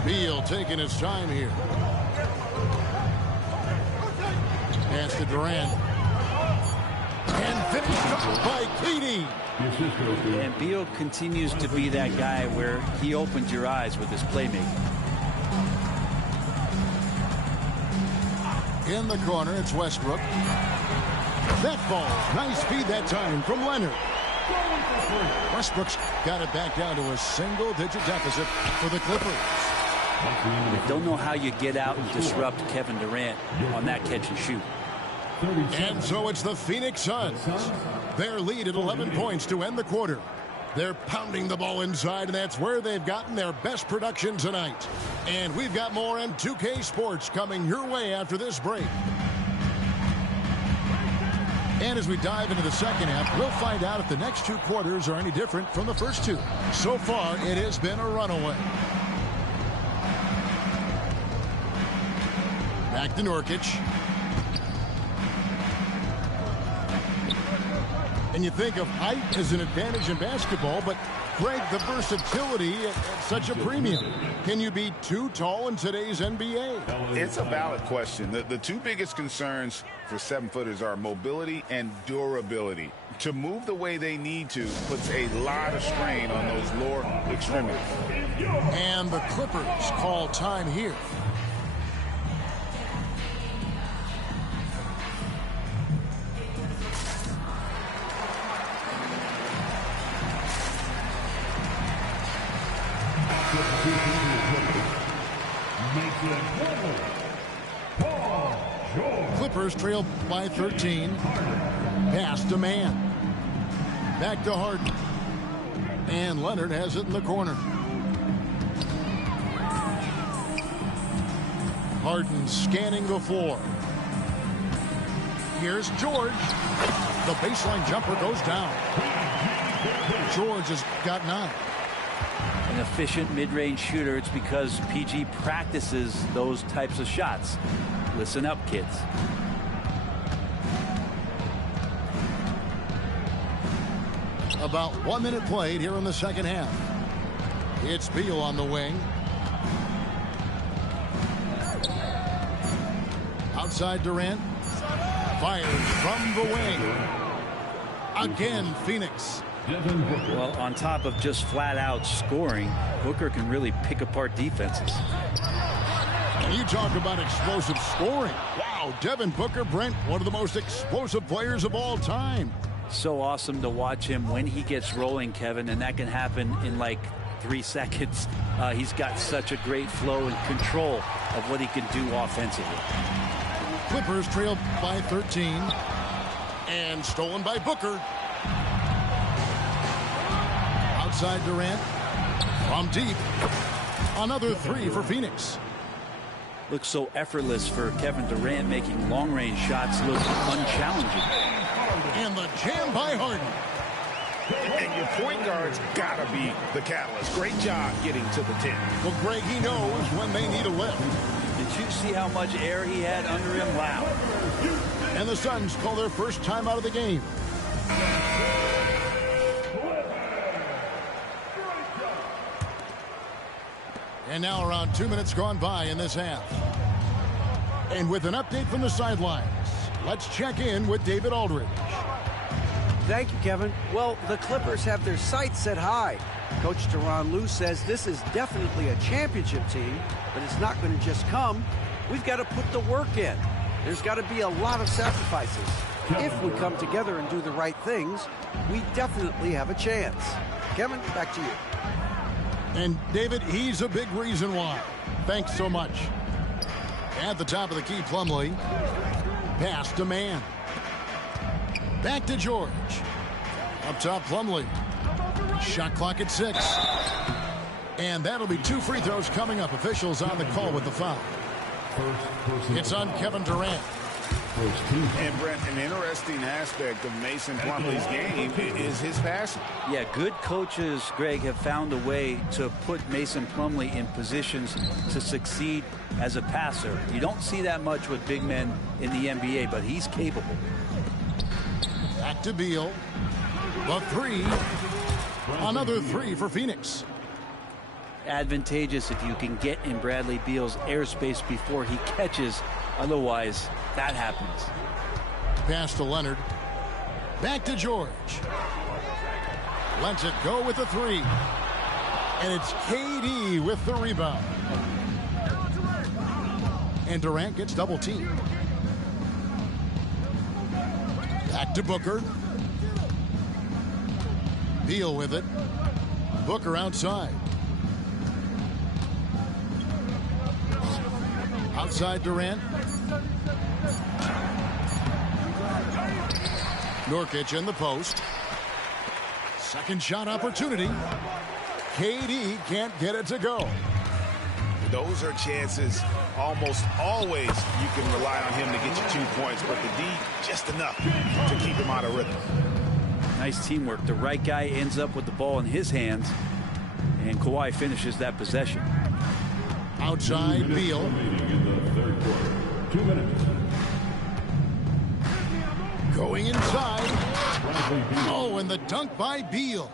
Beal taking his time here. Pass to Durant. And finished up by KD. And Beal continues to be that guy where he opens your eyes with his playmaking. In the corner, it's Westbrook. That ball, nice feed that time from Leonard. Westbrook's got it back down to a single-digit deficit for the Clippers. I don't know how you get out and disrupt Kevin Durant on that catch and shoot. And so it's the Phoenix Suns. Their lead at 11 points to end the quarter. They're pounding the ball inside, and that's where they've gotten their best production tonight. And we've got more M2K Sports coming your way after this break. And as we dive into the second half, we'll find out if the next 2 quarters are any different from the first 2. So far, it has been a runaway. Back to Nurkic. And you think of height as an advantage in basketball, but Greg, the versatility at such a premium. Can you be too tall in today's NBA? It's a valid question. The 2 biggest concerns for 7-footers are mobility and durability. To move the way they need to puts a lot of strain on those lower extremities. And the Clippers call time here. Clippers trail by 13. Pass to Mann. Back to Harden. And Leonard has it in the corner. Harden scanning the floor. Here's George. The baseline jumper goes down. George has got 9. An efficient mid-range shooter. It's because PG practices those types of shots. Listen up, kids. About 1 minute played here in the second half. It's Beal on the wing. Outside Durant. Fires from the wing. Again, Phoenix. Well, on top of just flat-out scoring, Booker can really pick apart defenses. And you talk about explosive scoring. Wow, Devin Booker, Brent, one of the most explosive players of all time. So awesome to watch him when he gets rolling, Kevin, and that can happen in like 3 seconds. He's got such a great flow and control of what he can do offensively. Clippers trail by 13. And stolen by Booker. Outside Durant. From deep. Another 3 for Phoenix. Looks so effortless for Kevin Durant, making long-range shots look unchallenging. And the jam by Harden. And your point guard's got to be the catalyst. Great job getting to the 10. Well, Greg, he knows when they need a lift. Did you see how much air he had under him? Wow. And the Suns call their first time out of the game. And now around 2 minutes gone by in this half. And with an update from the sidelines, let's check in with David Aldridge. Thank you, Kevin. Well, the Clippers have their sights set high. Coach Tyronn Lue says this is definitely a championship team, but it's not going to just come. We've got to put the work in. There's got to be a lot of sacrifices. If we come together and do the right things, we definitely have a chance. Kevin, back to you. And David, he's a big reason why. Thanks so much. At the top of the key, Plumlee. Pass to man. Back to George. Up top, Plumlee. Shot clock at 6. And that'll be 2 free throws coming up. Officials on the call with the foul. It's on Kevin Durant. And Brent, an interesting aspect of Mason Plumlee's game is his passing. Yeah, good coaches, Greg, have found a way to put Mason Plumlee in positions to succeed as a passer. You don't see that much with big men in the NBA, but he's capable. Back to Beal. The 3. Another 3 for Phoenix. Advantageous if you can get in Bradley Beal's airspace before he catches. Otherwise, that happens. Pass to Leonard. Back to George. Lets it go with the 3. And it's KD with the rebound. And Durant gets double teamed. Back to Booker. Beal with it. Booker outside. Outside Durant. Nurkic in the post. Second shot opportunity. KD can't get it to go. Those are chances almost always you can rely on him to get you 2 points, but the D just enough to keep him out of rhythm. Nice teamwork. The right guy ends up with the ball in his hands, and Kawhi finishes that possession. Outside Beal. 2 minutes. Going inside. Oh, and the dunk by Beal.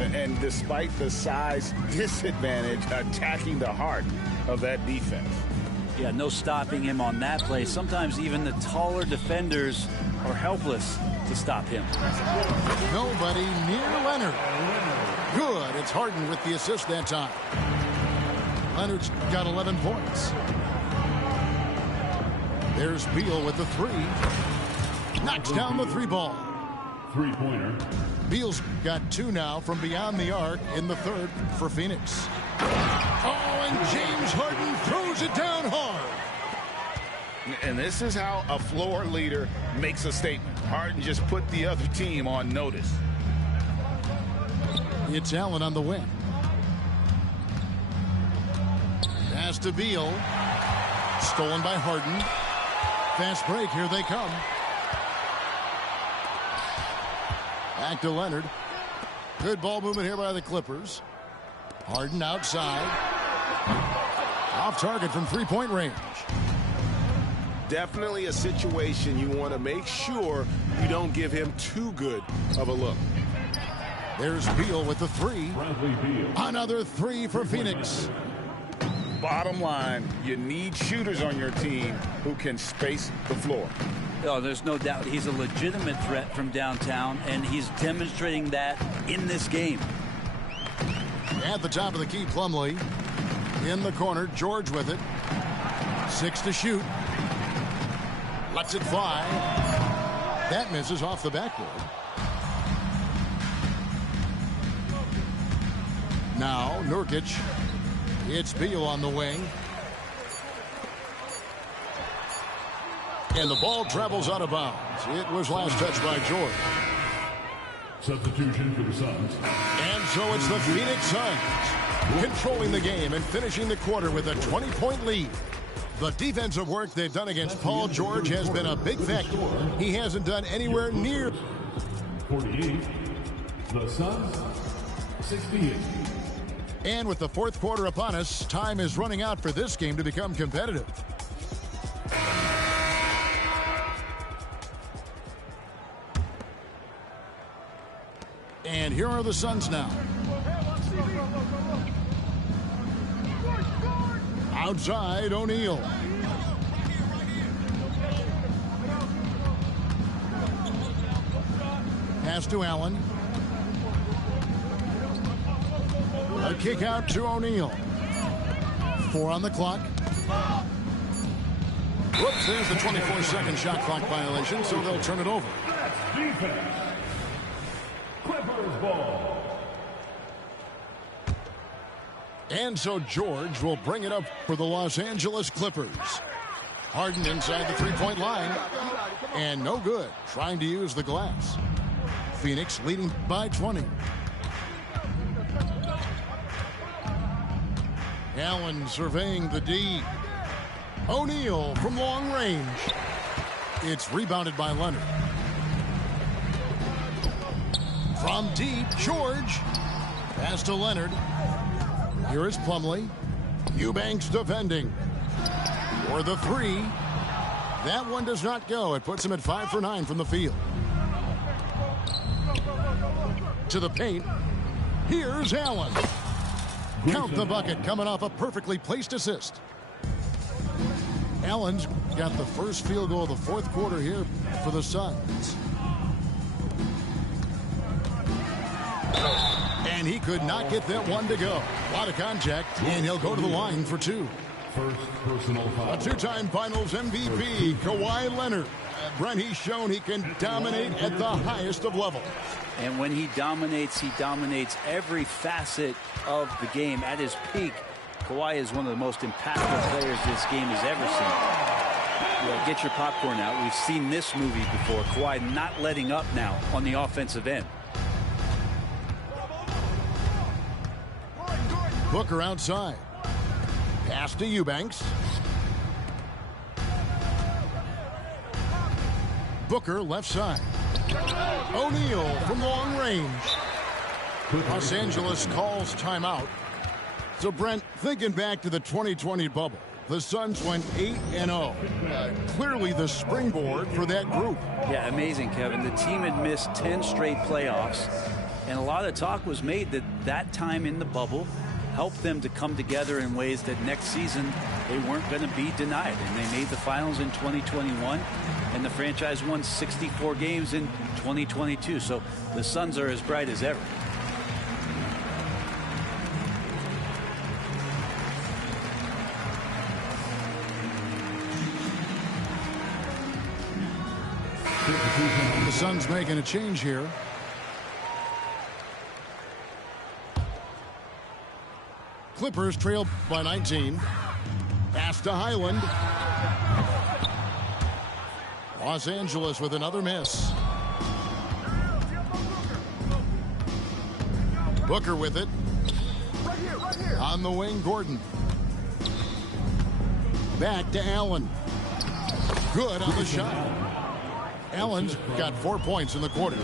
And despite the size disadvantage, attacking the heart of that defense. Yeah, no stopping him on that play. Sometimes even the taller defenders are helpless to stop him. Nobody near Leonard. Good. It's Harden with the assist that time. Leonard's got 11 points. There's Beal with the 3. Knocks down the 3 ball. 3-pointer. Beal's got 2 now from beyond the arc in the 3rd for Phoenix. Oh, and James Harden throws it down hard. And this is how a floor leader makes a statement. Harden just put the other team on notice. It's Allen on the wing. Pass to Beal. Stolen by Harden. Fast break. Here they come. Back to Leonard. Good ball movement here by the Clippers. Harden outside. Off target from 3-point range. Definitely a situation you want to make sure you don't give him too good of a look. There's Beal with the 3. Bradley Beal. Another 3 for Phoenix. Bottom line, you need shooters on your team who can space the floor. Oh, there's no doubt he's a legitimate threat from downtown, and he's demonstrating that in this game. At the top of the key, Plumlee. In the corner, George with it. 6 to shoot. Lets it fly. That misses off the backboard. Now, Nurkic. It's Beal on the wing. And the ball travels out of bounds. It was last touched by George. Substitution for the Suns. And so it's the Phoenix Suns controlling the game and finishing the quarter with a 20-point lead. The defensive work they've done against Paul George has been a big factor. He hasn't done anywhere near 48. The Suns, 68. And with the 4th quarter upon us, time is running out for this game to become competitive. And here are the Suns now. Outside, O'Neal. Pass to Allen. A kick out to O'Neal. 4 on the clock. Whoops, there's the 24-second shot clock violation, so they'll turn it over. That's defense. Clippers ball. And so George will bring it up for the Los Angeles Clippers. Harden inside the three-point line. And no good, trying to use the glass. Phoenix leading by 20. Allen surveying the D. O'Neal from long range. It's rebounded by Leonard. From deep, George. Pass to Leonard. Here is Plumlee. Eubanks defending. For the three. That one does not go. It puts him at 5 for 9 from the field. To the paint. Here's Allen. Count the bucket coming off a perfectly placed assist. Allen's got the first field goal of the fourth quarter here for the Suns. And he could not get that one to go. A lot of contact, and he'll go to the line for two. First personal foul. A two-time Finals MVP, Kawhi Leonard. Brent, he's shown he can dominate at the highest of levels. And when he dominates every facet of the game. At his peak, Kawhi is one of the most impactful players this game has ever seen. Yeah, get your popcorn out. We've seen this movie before. Kawhi not letting up now on the offensive end. Booker outside. Pass to Eubanks. Booker left side. O'Neal from long range. Los Angeles calls timeout. So, Brent, thinking back to the 2020 bubble, the Suns went 8-0. Clearly the springboard for that group. Yeah, amazing, Kevin. The team had missed 10 straight playoffs, and a lot of talk was made that that time in the bubble helped them to come together in ways that next season they weren't going to be denied. And they made the finals in 2021, and the franchise won 64 games in 2022. So the Suns are as bright as ever. The Suns making a change here. Clippers trail by 19. Pass to Highland. Los Angeles with another miss. Booker with it. On the wing, Gordon. Back to Allen. Good on the shot. Allen's got 4 points in the quarter.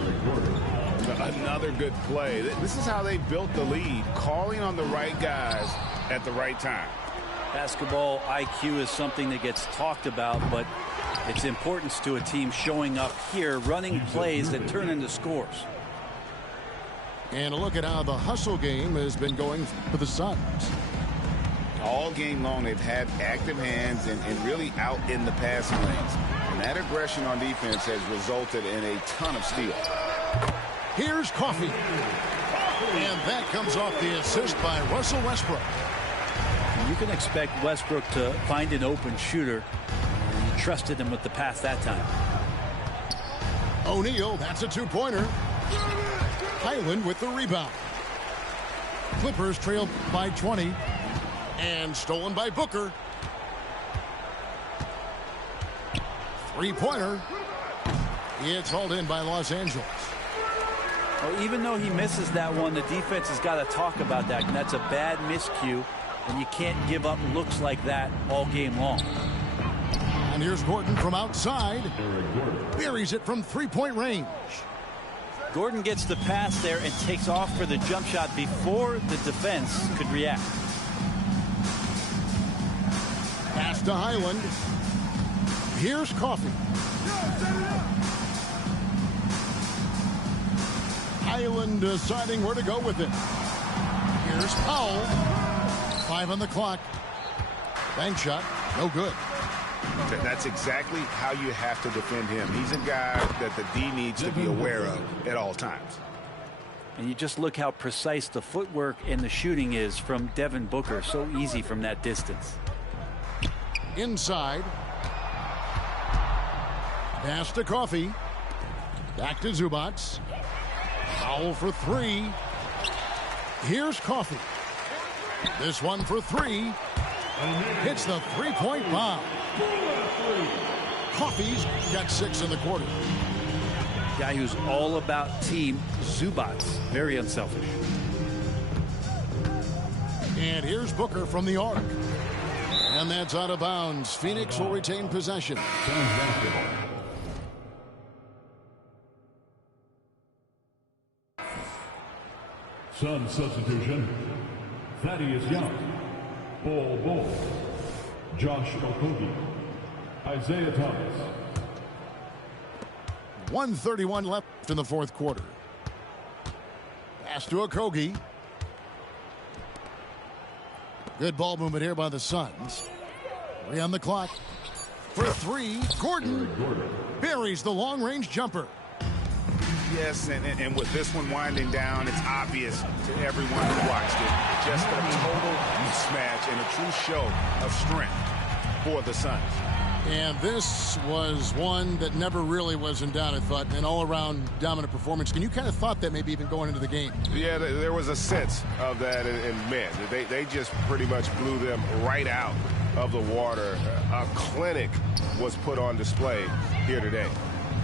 Another good play. This is how they built the lead, calling on the right guys at the right time. Basketball IQ is something that gets talked about, but its importance to a team showing up here, running plays that turn into scores. And a look at how the hustle game has been going for the Suns. All game long, they've had active hands and really out in the passing lanes. And that aggression on defense has resulted in a ton of steals. Here's Coffee. And that comes off the assist by Russell Westbrook. You can expect Westbrook to find an open shooter. And you trusted him with the pass that time. O'Neal, that's a two-pointer. Highland with the rebound. Clippers trail by 20. And stolen by Booker. Three-pointer. It's hauled in by Los Angeles. Well, even though he misses that one, the defense has got to talk about that. And that's a bad miscue. And you can't give up looks like that all game long. And here's Gordon from outside. Buries it from three-point range. Gordon gets the pass there and takes off for the jump shot before the defense could react. Pass to Highland. Here's Coffee. Highland deciding where to go with it. Here's Powell. 5 on the clock. Bank shot. No good. That's exactly how you have to defend him. He's a guy that the D needs to be aware of at all times. And you just look how precise the footwork and the shooting is from Devin Booker. So easy from that distance. Inside. Pass to Coffee. Back to Zubats. Foul for three. Here's Coffee. This one for three. Hits the three-point bomb. Coffey's got 6 in the quarter. Guy who's all about team, Zubats. Very unselfish. And here's Booker from the arc. And that's out of bounds. Phoenix will retain possession. Sun substitution. Thaddeus Young. Ball. Josh Okogie. Isaiah Thomas. 1:31 left in the fourth quarter. Pass to Okogie. Good ball movement here by the Suns. 3 on the clock. For 3, Gordon buries the long-range jumper. Yes, and with this one winding down, it's obvious to everyone who watched it. Just a total mismatch and a true show of strength for the Suns. And this was one that never really was in doubt, I thought. An all-around dominant performance. And you kind of thought that maybe even going into the game. Yeah, there was a sense of that in men. They just pretty much blew them right out of the water. A clinic was put on display here today.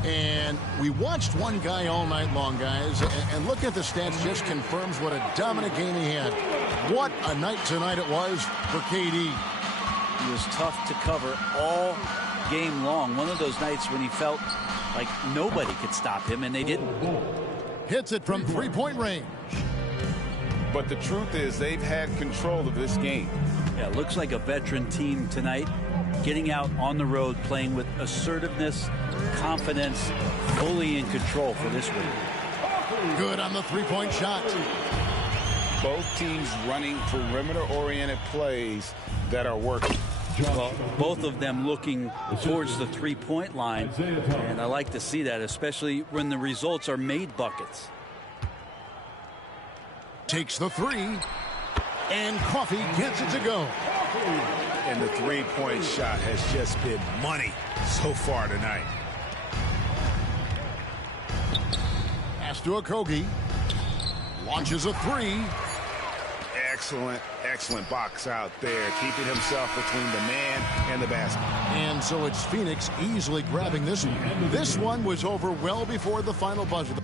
And we watched one guy all night long, guys. And looking at the stats just confirms what a dominant game he had. What a night tonight it was for KD. He was tough to cover all game long. One of those nights when he felt like nobody could stop him, and they didn't. Hits it from three-point range. But the truth is they've had control of this game. Yeah, it looks like a veteran team tonight, getting out on the road, playing with assertiveness, confidence, fully in control for this win. Good on the three-point shot. Both teams running perimeter-oriented plays that are working. Well, both of them looking towards the three-point line, and I like to see that, especially when the results are made buckets. Takes the three, and Coffey gets it to go. And the three-point shot has just been money so far tonight. Pass to Okogie. Launches a three. Excellent box out there, keeping himself between the man and the basket. And so it's Phoenix easily grabbing this one. This one was over well before the final buzzer.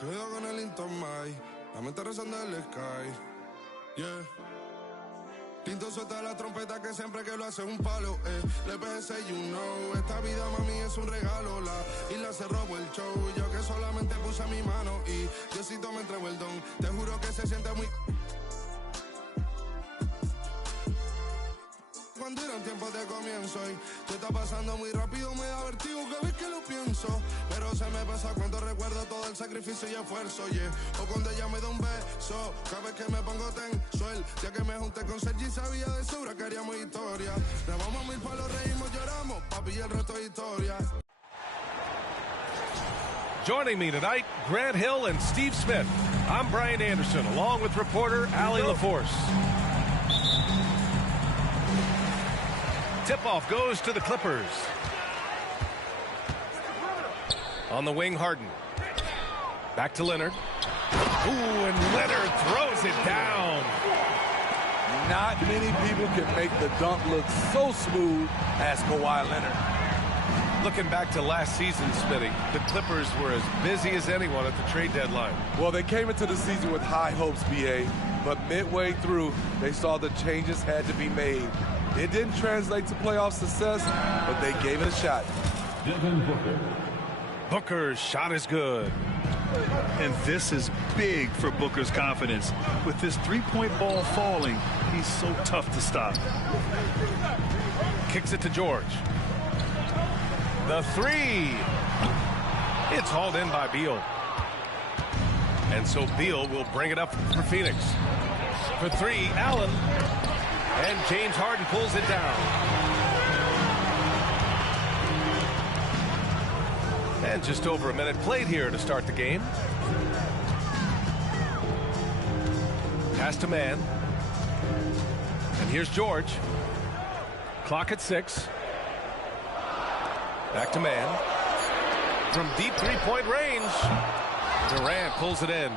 Cuidado con el Intomai, la mente rezando el sky. Yeah. Tinto suelta la trompeta que siempre que lo hace es un palo. Le pensé, you know, esta vida mami es un regalo. La isla se robó el show, yo que solamente puse mi mano y Diosito me entregó el don. Te juro que se siente muy... Cuando eran tiempos de comienzo y tú estás pasando muy rápido, me da vertigo cada vez que lo pienso. Pero se me pasa cuando recuerdo todo el sacrificio y esfuerzo, yeah. O cuando ella me da un beso, cada vez que me pongo tenso. El día que me junté con Sergi sabía de sobra que haríamos historia. Nos vamos a mil palos, reímos, lloramos, papi, y el resto es historia. Joining me tonight, Grant Hill and Steve Smith. I'm Brian Anderson, along with reporter Allie LaForce. Tip-off goes to the Clippers. On the wing, Harden. Back to Leonard. Ooh, and Leonard throws it down. Not many people can make the dunk look so smooth as Kawhi Leonard. Looking back to last season, Smitty, the Clippers were as busy as anyone at the trade deadline. Well, they came into the season with high hopes, B.A. but midway through, they saw the changes had to be made. It didn't translate to playoff success, but they gave it a shot. Devin Booker. Booker's shot is good. And this is big for Booker's confidence. With this three-point ball falling, he's so tough to stop. Kicks it to George. The three. It's hauled in by Beal. And so Beal will bring it up for Phoenix. For three, Allen. And James Harden pulls it down. And just over a minute played here to start the game. Pass to man. And here's George. Clock at 6. Back to man. From deep three-point range. Durant pulls it in.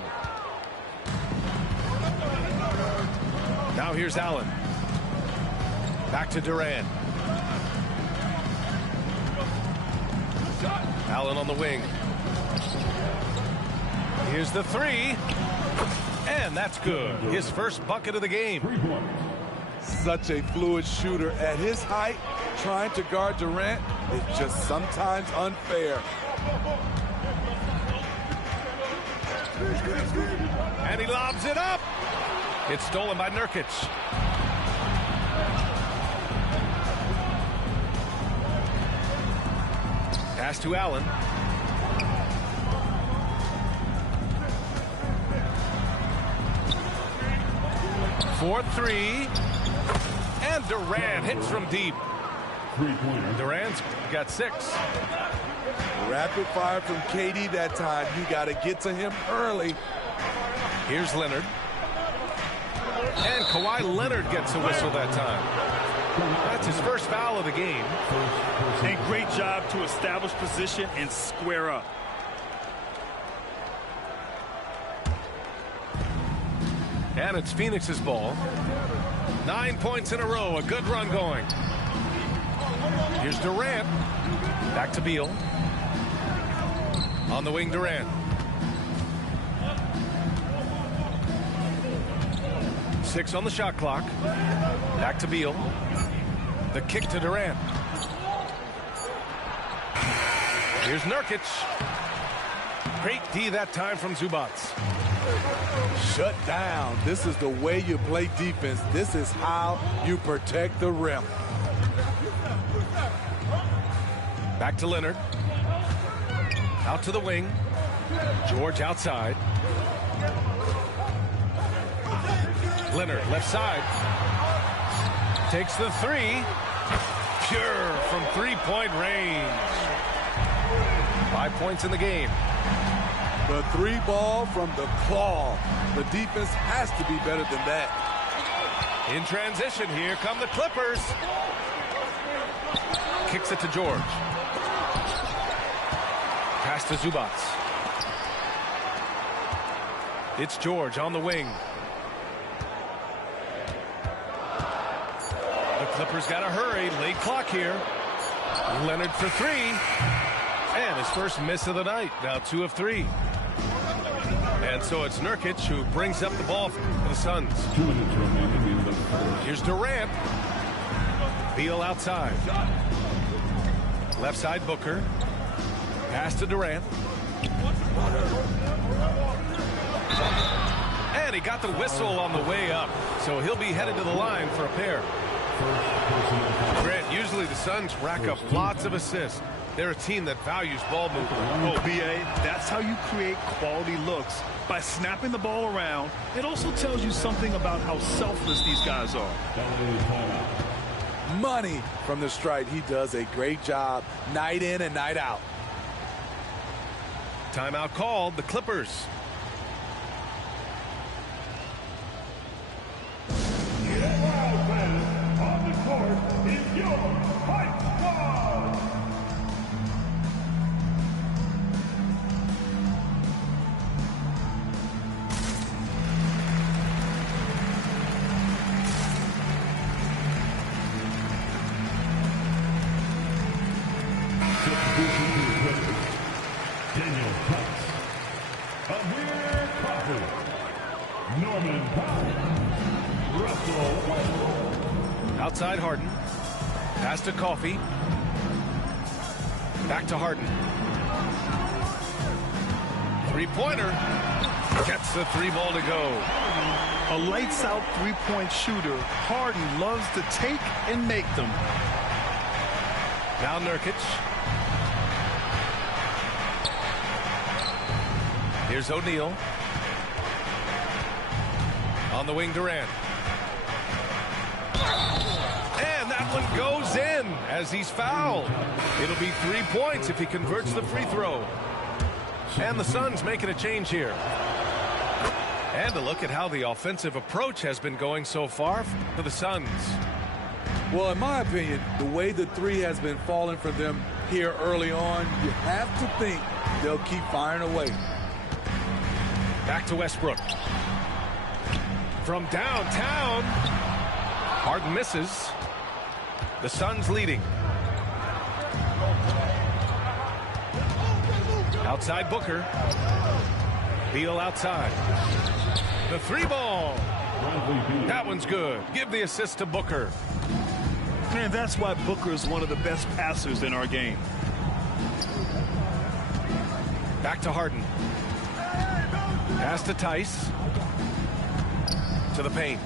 Now here's Allen. Back to Durant. Allen on the wing. Here's the three. And that's good. His first bucket of the game. Such a fluid shooter at his height. Trying to guard Durant is just sometimes unfair. And he lobs it up. It's stolen by Nurkic. Pass to Allen. For three. And Durant hits from deep. Durant's got 6. Rapid fire from KD that time. You got to get to him early. Here's Leonard. And Kawhi Leonard gets a whistle that time. That's his first foul of the game. A great job to establish position and square up. And it's Phoenix's ball. 9 points in a row. A good run going. Here's Durant. Back to Beal. On the wing, Durant. 6 on the shot clock. Back to Beal. The kick to Durant. Here's Nurkic. Great D that time from Zubac. Shut down. This is the way you play defense. This is how you protect the rim. Back to Leonard. Out to the wing. George outside. Leonard left side. Takes the three. Pure from three-point range. 5 points in the game. The three ball from the claw. The defense has to be better than that. In transition, here come the Clippers. Kicks it to George. Pass to Zubac. It's George on the wing. The Clippers got to hurry. Late clock here. Leonard for three. And his first miss of the night. Now 2 of 3. And so it's Nurkic who brings up the ball for the Suns. Here's Durant. Beal outside. Left side Booker. Pass to Durant. And he got the whistle on the way up. So he'll be headed to the line for a pair. Grant, usually the Suns rack up lots of assists. They're a team that values ball movement. Oh, B.A., that's how you create quality looks. By snapping the ball around, it also tells you something about how selfless these guys are. Money from the stripe. He does a great job night in and night out. Timeout called. The Clippers. On the court is your Fight Squad. Daniel Price of Norman Powell. Russell. Outside Harden. Pass to Coffey. Back to Harden. Three-pointer. Gets the three ball to go. A lights-out three-point shooter. Harden loves to take and make them. Now Nurkic. Here's O'Neal. On the wing, Durant. And that one goes in as he's fouled. It'll be 3 points if he converts the free throw. And the Suns making a change here. And a look at how the offensive approach has been going so far for the Suns. Well, in my opinion, the way the three has been falling for them here early on, you have to think they'll keep firing away. Back to Westbrook. From downtown. Harden misses. The Suns leading. Outside Booker. Beal outside. The three ball. That one's good. Give the assist to Booker. And that's why Booker is one of the best passers in our game. Back to Harden. Pass to Tice. To the paint.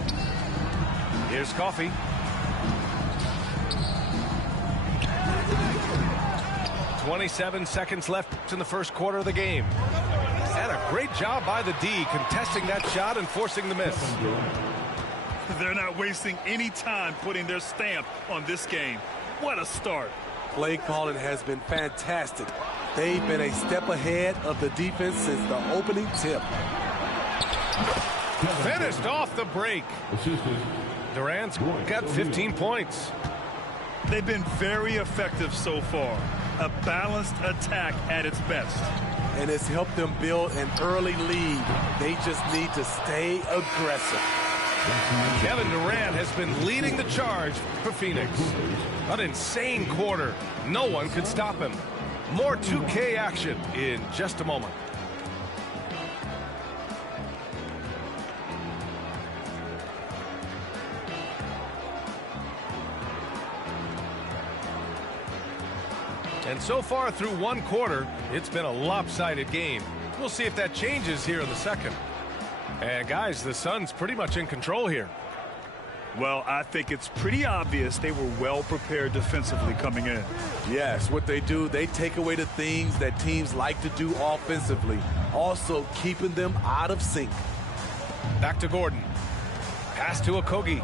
Here's Coffey. "27 seconds left in the first quarter of the game. And a great job by the D contesting that shot and forcing the miss. They're not wasting any time putting their stamp on this game. What a start. Play calling has been fantastic. They've been a step ahead of the defense since the opening tip. Finished off the break. Durant's got 15 points. They've been very effective so far. A balanced attack at its best. And it's helped them build an early lead. They just need to stay aggressive. Kevin Durant has been leading the charge for Phoenix. An insane quarter. No one could stop him. More 2K action in just a moment. And so far through one quarter, it's been a lopsided game. We'll see if that changes here in the second. And guys, the Suns pretty much in control here. Well, I think it's pretty obvious they were well prepared defensively coming in. Yes, what they do, they take away the things that teams like to do offensively, also keeping them out of sync. Back to Gordon. Pass to Okogie.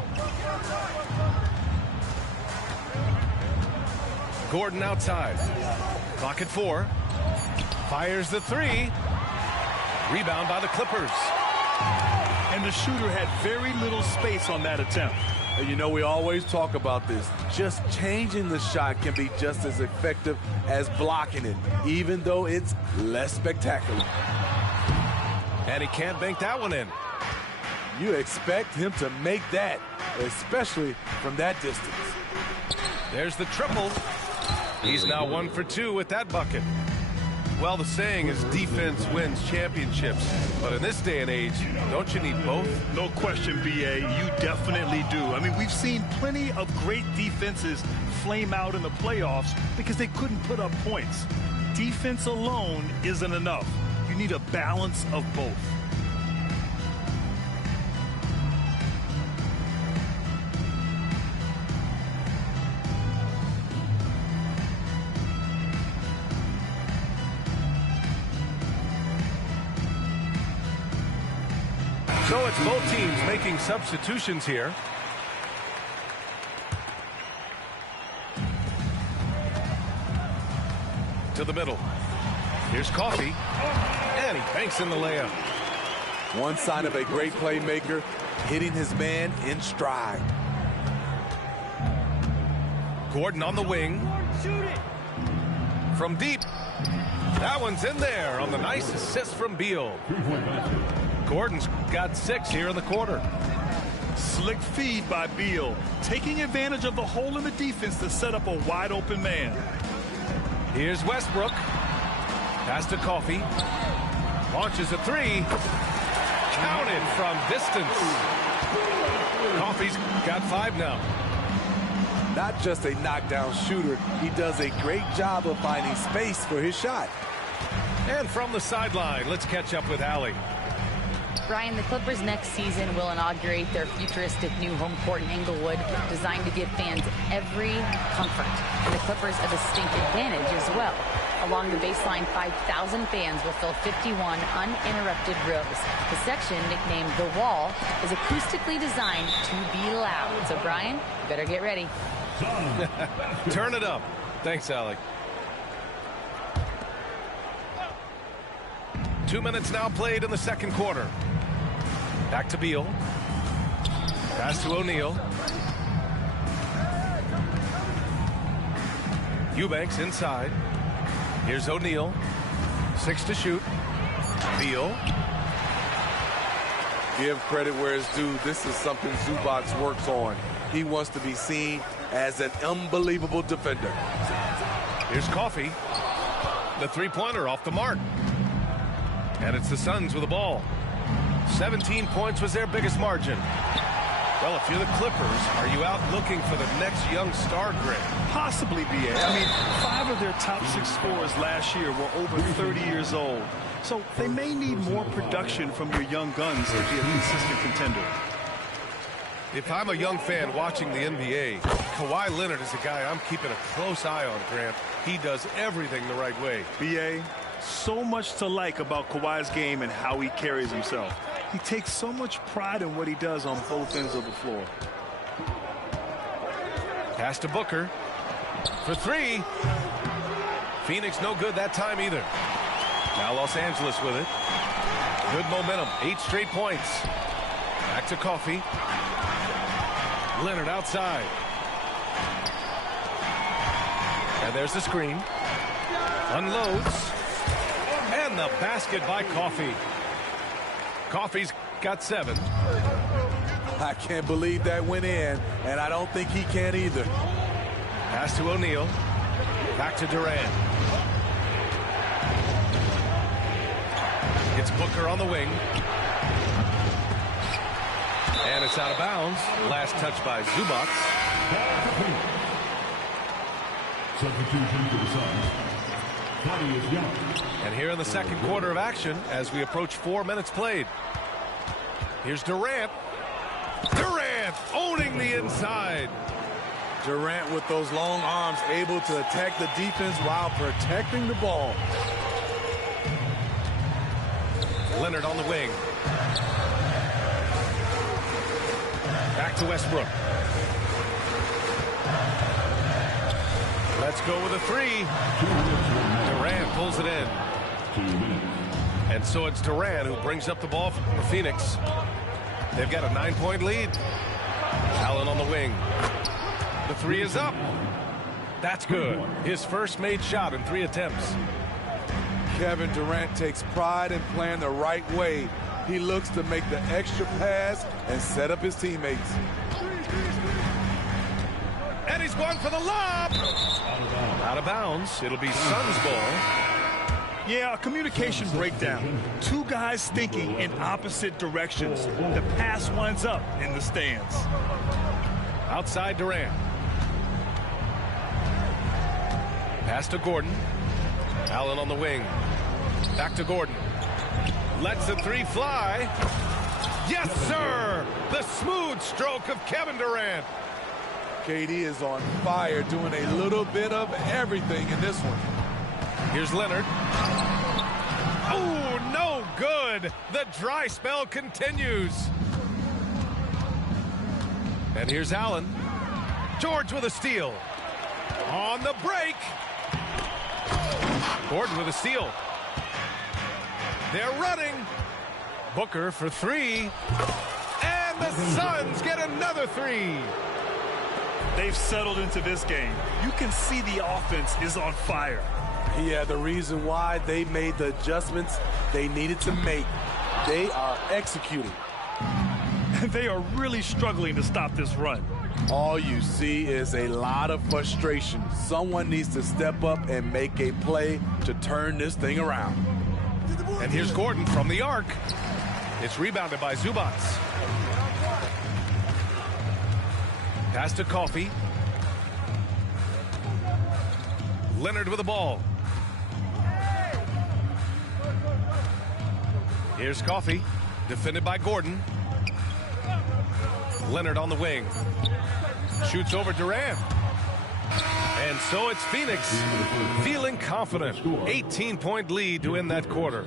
Gordon outside. Clock at 4. Fires the three. Rebound by the Clippers. And the shooter had very little space on that attempt. And you know, we always talk about this. Just changing the shot can be just as effective as blocking it, even though it's less spectacular. And he can't bank that one in. You expect him to make that, especially from that distance. There's the triple. He's now 1 for 2 with that bucket. Well, the saying is defense wins championships. But in this day and age, don't you need both? No question, B.A. You definitely do. I mean, we've seen plenty of great defenses flame out in the playoffs because they couldn't put up points. Defense alone isn't enough. You need a balance of both. So it's both teams making substitutions here. To the middle. Here's Coffey. And he banks in the layup. One sign of a great playmaker, hitting his man in stride. Gordon on the wing. From deep. That one's in there on the nice assist from Beal. Gordon's got 6 here in the quarter. Slick feed by Beal, taking advantage of the hole in the defense to set up a wide open man. Here's Westbrook. Pass to Coffey. Launches a three. Counted from distance. Coffey's got 5 now. Not just a knockdown shooter, he does a great job of finding space for his shot. And from the sideline, let's catch up with Allie. Brian, the Clippers next season will inaugurate their futuristic new home court in Inglewood, designed to give fans every comfort. And the Clippers a distinct advantage as well. Along the baseline, 5,000 fans will fill 51 uninterrupted rows. The section, nicknamed The Wall, is acoustically designed to be loud. So, Brian, you better get ready. Turn it up. Thanks, Allie. 2 minutes now played in the second quarter. Back to Beal. Pass to O'Neal. Eubanks inside. Here's O'Neal. 6 to shoot. Beal. Give credit where it's due. This is something Zubac works on. He wants to be seen as an unbelievable defender. Here's Coffey. The three-pointer off the mark. And it's the Suns with the ball. 17 points was their biggest margin. Well, if you're the Clippers, are you out looking for the next young star grade? Possibly, B.A. I mean, 5 of their top 6 scorers last year were over 30 years old. So they may need more production from your young guns to be a consistent contender. If I'm a young fan watching the NBA, Kawhi Leonard is a guy I'm keeping a close eye on, Grant. He does everything the right way. B.A., so much to like about Kawhi's game and how he carries himself. He takes so much pride in what he does on both ends of the floor. Pass to Booker for 3. Phoenix no good that time either. Now Los Angeles with it. Good momentum. 8 straight points. Back to Coffey. Leonard outside. And there's the screen. Unloads. And the basket by Coffey. Coffey's got 7. I can't believe that went in, and I don't think he can either. Pass to O'Neal. Back to Durant. It's Booker on the wing. And it's out of bounds. Last touch by Zubac. Substitution for the Suns. Thaddeus Young. And here in the second quarter of action, as we approach 4 minutes played. Here's Durant. Durant owning the inside. Durant with those long arms able to attack the defense while protecting the ball. Leonard on the wing. Back to Westbrook. Let's go with a 3. Durant pulls it in. And so it's Durant who brings up the ball for Phoenix. They've got a 9-point lead. Allen on the wing. The 3 is up. That's good. His first made shot in 3 attempts. Kevin Durant takes pride in playing the right way. He looks to make the extra pass and set up his teammates. And he's going for the lob. Out of bounds. It'll be Suns ball. Yeah, a communication breakdown. 2 guys thinking in opposite directions. The pass winds up in the stands. Outside Durant. Pass to Gordon. Allen on the wing. Back to Gordon. Lets the 3 fly. Yes, sir! The smooth stroke of Kevin Durant. KD is on fire, doing a little bit of everything in this one. Here's Leonard. Oh, no good. The dry spell continues. And here's Allen. George with a steal. On the break. Gordon with a steal. They're running. Booker for 3. And the Suns get another 3. They've settled into this game. You can see the offense is on fire. Yeah, the reason why they made the adjustments they needed to make. They are executing. They are really struggling to stop this run. All you see is a lot of frustration. Someone needs to step up and make a play to turn this thing around. And here's Gordon from the arc. It's rebounded by Zubats. Pass to Coffey. Leonard with the ball. Here's Coffey, defended by Gordon. Leonard on the wing. Shoots over Durant. And so it's Phoenix feeling confident. 18-point lead to end that quarter.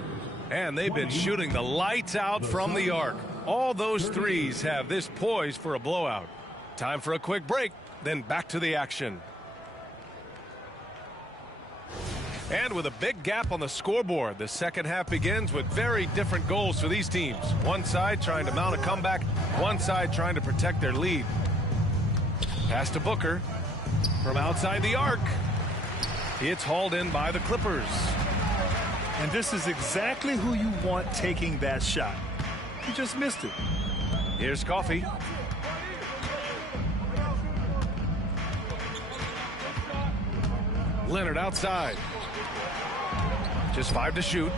And they've been shooting the lights out from the arc. All those threes have this poised for a blowout. Time for a quick break, then back to the action. And with a big gap on the scoreboard, the second half begins with very different goals for these teams. One side trying to mount a comeback, one side trying to protect their lead. Pass to Booker from outside the arc. It's hauled in by the Clippers. And this is exactly who you want taking that shot. You just missed it. Here's Coffey. Leonard outside. Just 5 to shoot.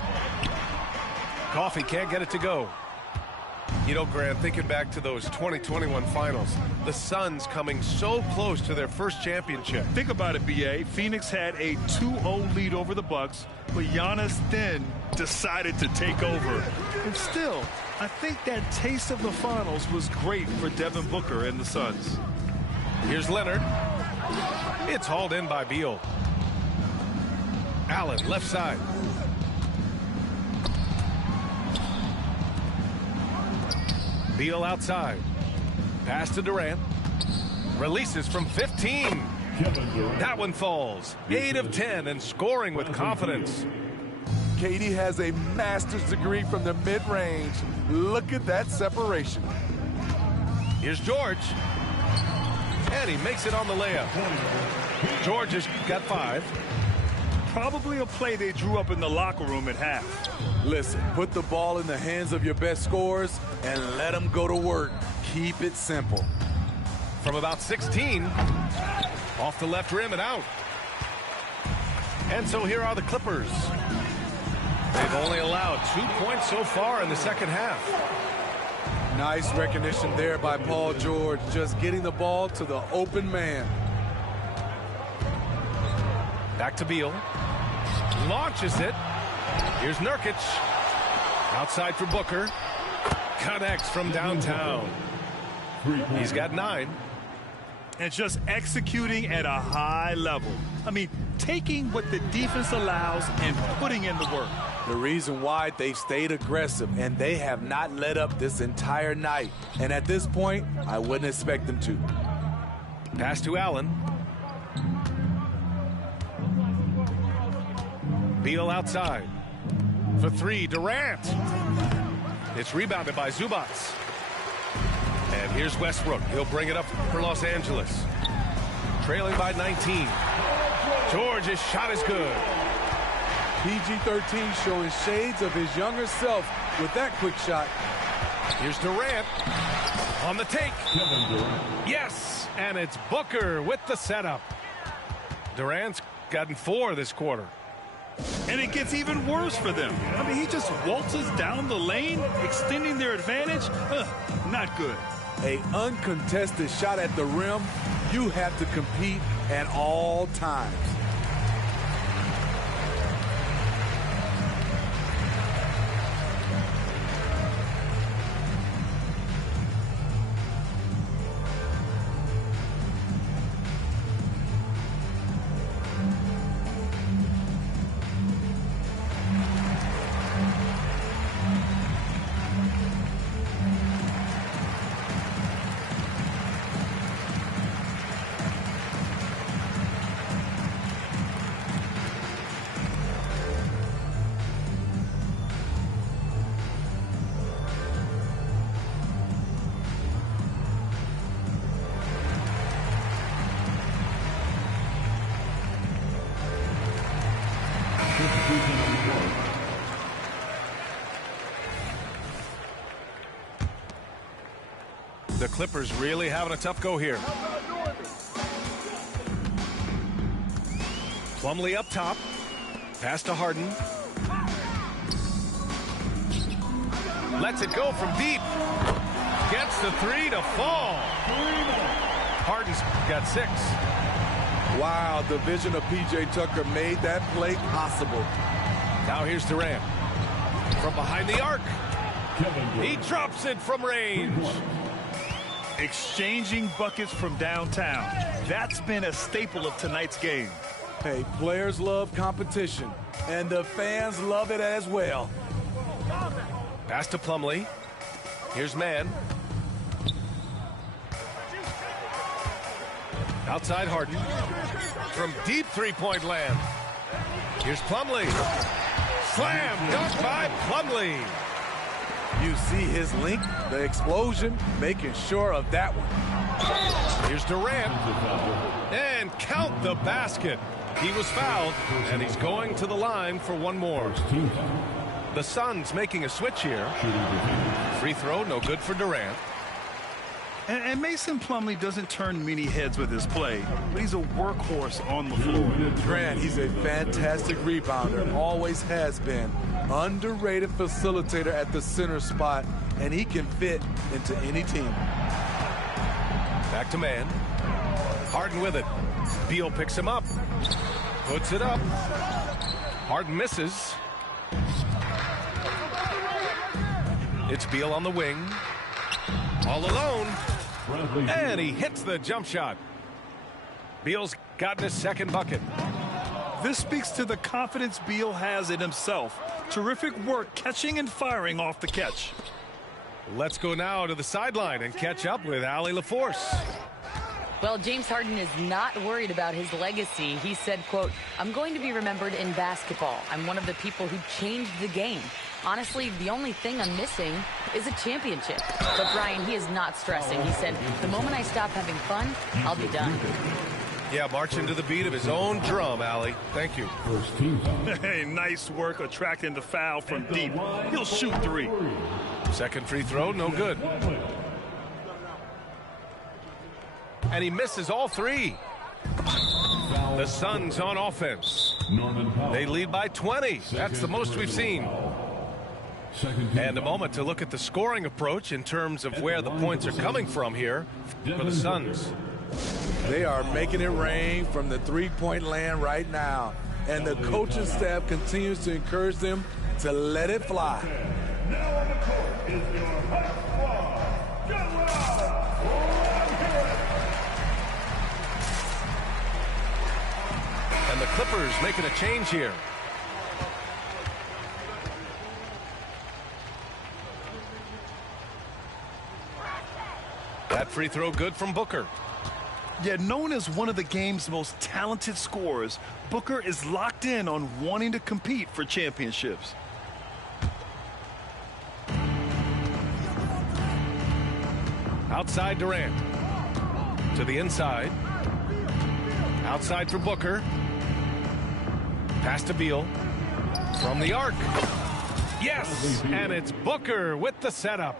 Coffey can't get it to go. You know, Grant, thinking back to those 2021 finals, the Suns coming so close to their first championship. Think about it, B.A. Phoenix had a 2-0 lead over the Bucks, but Giannis then decided to take over. And still, I think that taste of the finals was great for Devin Booker and the Suns. Here's Leonard. It's hauled in by Beal. Allen, left side. Beal outside. Pass to Durant. Releases from 15. That one falls. 8 of 10 and scoring with confidence. KD has a master's degree from the mid-range. Look at that separation. Here's George. And he makes it on the layup. George has got 5. Probably a play they drew up in the locker room at half. Listen, put the ball in the hands of your best scorers and let them go to work. Keep it simple. From about 16, off the left rim and out. And so here are the Clippers. They've only allowed 2 points so far in the second half. Nice recognition there by Paul George, just getting the ball to the open man. Back to Beal. Launches it. Here's Nurkic. Outside for Booker. Connects from downtown. He's got 9. And just executing at a high level. I mean, taking what the defense allows and putting in the work. The reason why they've stayed aggressive, and they have not let up this entire night. And at this point, I wouldn't expect them to. Pass to Allen. Beal outside. For 3, Durant. It's rebounded by Zubats. And here's Westbrook. He'll bring it up for Los Angeles. Trailing by 19. George's shot is good. PG-13 showing shades of his younger self with that quick shot. Here's Durant on the take. Yes, and it's Booker with the setup. Durant's gotten 4 this quarter. And it gets even worse for them. I mean, he just waltzes down the lane, extending their advantage. Not good. An uncontested shot at the rim. You have to compete at all times. The Clippers really having a tough go here. Plumlee up top. Pass to Harden. Lets it go from deep. Gets the three to fall. Harden's got 6. Wow, the vision of P.J. Tucker made that play possible. Now here's Durant. From behind the arc. He drops it from range. Exchanging buckets from downtown. That's been a staple of tonight's game. Hey, players love competition, and the fans love it as well. Pass to Plumlee. Here's Mann. Outside Harden. From deep three-point land. Here's Plumlee. Slam dunk by Plumlee. You see his link, the explosion, making sure of that one. Here's Durant. And count the basket. He was fouled, and he's going to the line for one more. The Suns making a switch here. Free throw, no good for Durant. And Mason Plumlee doesn't turn many heads with his play, but he's a workhorse on the floor. Grant, he's a fantastic rebounder, always has been. Underrated facilitator at the center spot, and he can fit into any team. Back to Mann. Harden with it. Beal picks him up. Puts it up. Harden misses. It's Beal on the wing. All alone. And he hits the jump shot. Beal's gotten his second bucket. This speaks to the confidence Beal has in himself. Terrific work catching and firing off the catch. Let's go now to the sideline and catch up with Allie LaForce. Well, James Harden is not worried about his legacy. He said, quote, "I'm going to be remembered in basketball. I'm one of the people who changed the game. Honestly, the only thing I'm missing is a championship." But Brian, he is not stressing. He said, "The moment I stop having fun, I'll be done." Yeah, marching to the beat of his own drum, Allie. Thank you. Hey, nice work attracting the foul from deep. He'll shoot 3. Second free throw, no good. And he misses all 3. The Suns on offense. They lead by 20. That's the most we've seen. And a moment to look at the scoring approach in terms of where the points are coming from here for the Suns. They are making it rain from the three-point land right now. And the coaching staff continues to encourage them to let it fly. Now on the court is your hot squad. Get loud. And the Clippers making a change here. That free throw good from Booker. Yeah, known as one of the game's most talented scorers, Booker is locked in on wanting to compete for championships. Outside Durant. To the inside. Outside for Booker. Pass to Beal. From the arc. Yes! And it's Booker with the setup.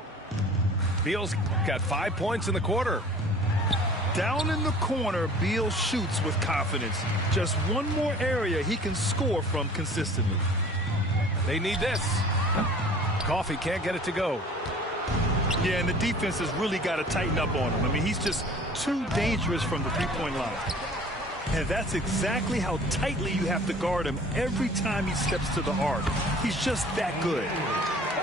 Beal's got 5 points in the quarter. Down in the corner, Beal shoots with confidence. Just one more area he can score from consistently. They need this. Coffee can't get it to go. Yeah, and the defense has really got to tighten up on him. I mean, he's just too dangerous from the three-point line. And that's exactly how tightly you have to guard him every time he steps to the arc. He's just that good.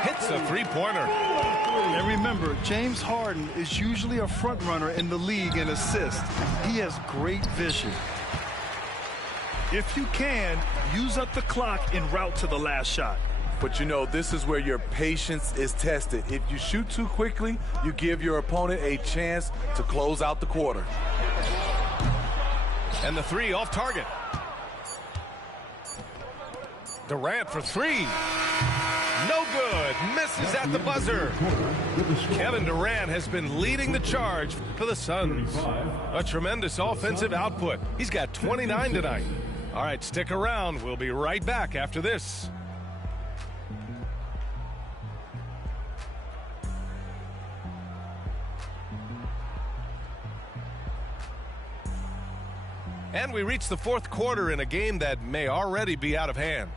Hits a three-pointer. And remember, James Harden is usually a front runner in the league in assists. He has great vision. If you can, use up the clock en route to the last shot. But you know, this is where your patience is tested. If you shoot too quickly, you give your opponent a chance to close out the quarter. And the three off target. Durant for 3. No good. Misses at the buzzer. Kevin Durant has been leading the charge for the Suns. A tremendous offensive output. He's got 29 tonight. All right, stick around. We'll be right back after this. And we reach the fourth quarter in a game that may already be out of hand.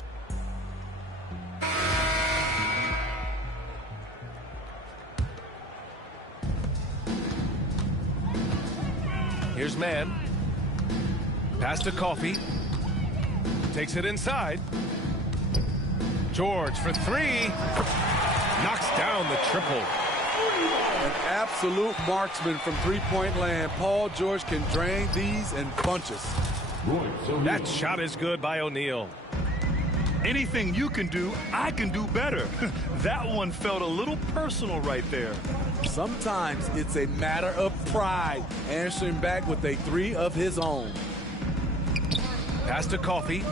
Here's Mann. Pass to Coffey. Takes it inside. George for three. Knocks down the triple. An absolute marksman from three-point land. Paul George can drain these in bunches. That shot is good by O'Neal. Anything you can do, I can do better. That one felt a little personal right there. Sometimes it's a matter of pride, answering back with a three of his own. Pass to Coffey.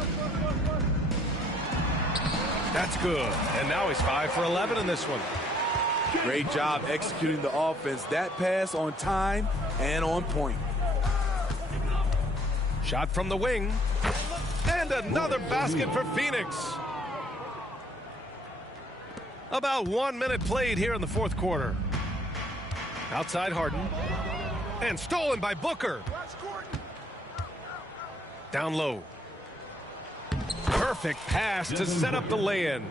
That's good. And now he's 5 for 11 in this one. Great job executing the offense. That pass on time and on point. Shot from the wing. And another basket for Phoenix. About 1 minute played here in the fourth quarter. Outside Harden. And stolen by Booker. Down low. Perfect pass to set up the lay-in.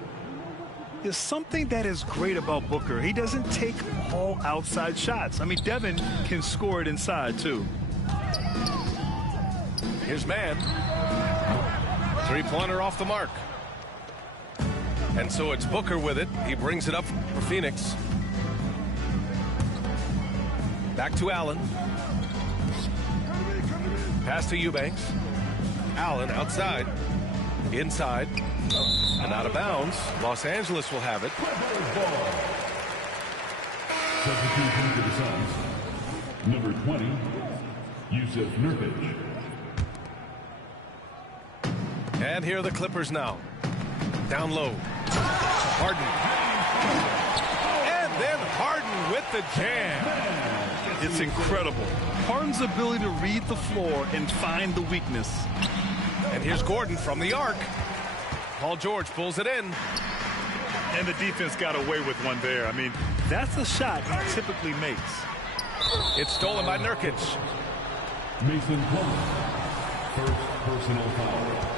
There's something that is great about Booker. He doesn't take all outside shots. I mean, Devin can score it inside, too. Here's Mann. Three-pointer off the mark. And so it's Booker with it. He brings it up for Phoenix. Back to Allen. Pass to Eubanks. Allen outside. Inside. And out of bounds. Los Angeles will have it. Substitution for the Suns. Number 20, Yusuf Nurkic. And here are the Clippers now. Down low. Harden. And then Harden with the jam. It's incredible. Harden's ability to read the floor and find the weakness. And here's Gordon from the arc. Paul George pulls it in. And the defense got away with one there. I mean, that's a shot he typically makes. It's stolen by Nurkic. Mason Plumlee. First personal foul.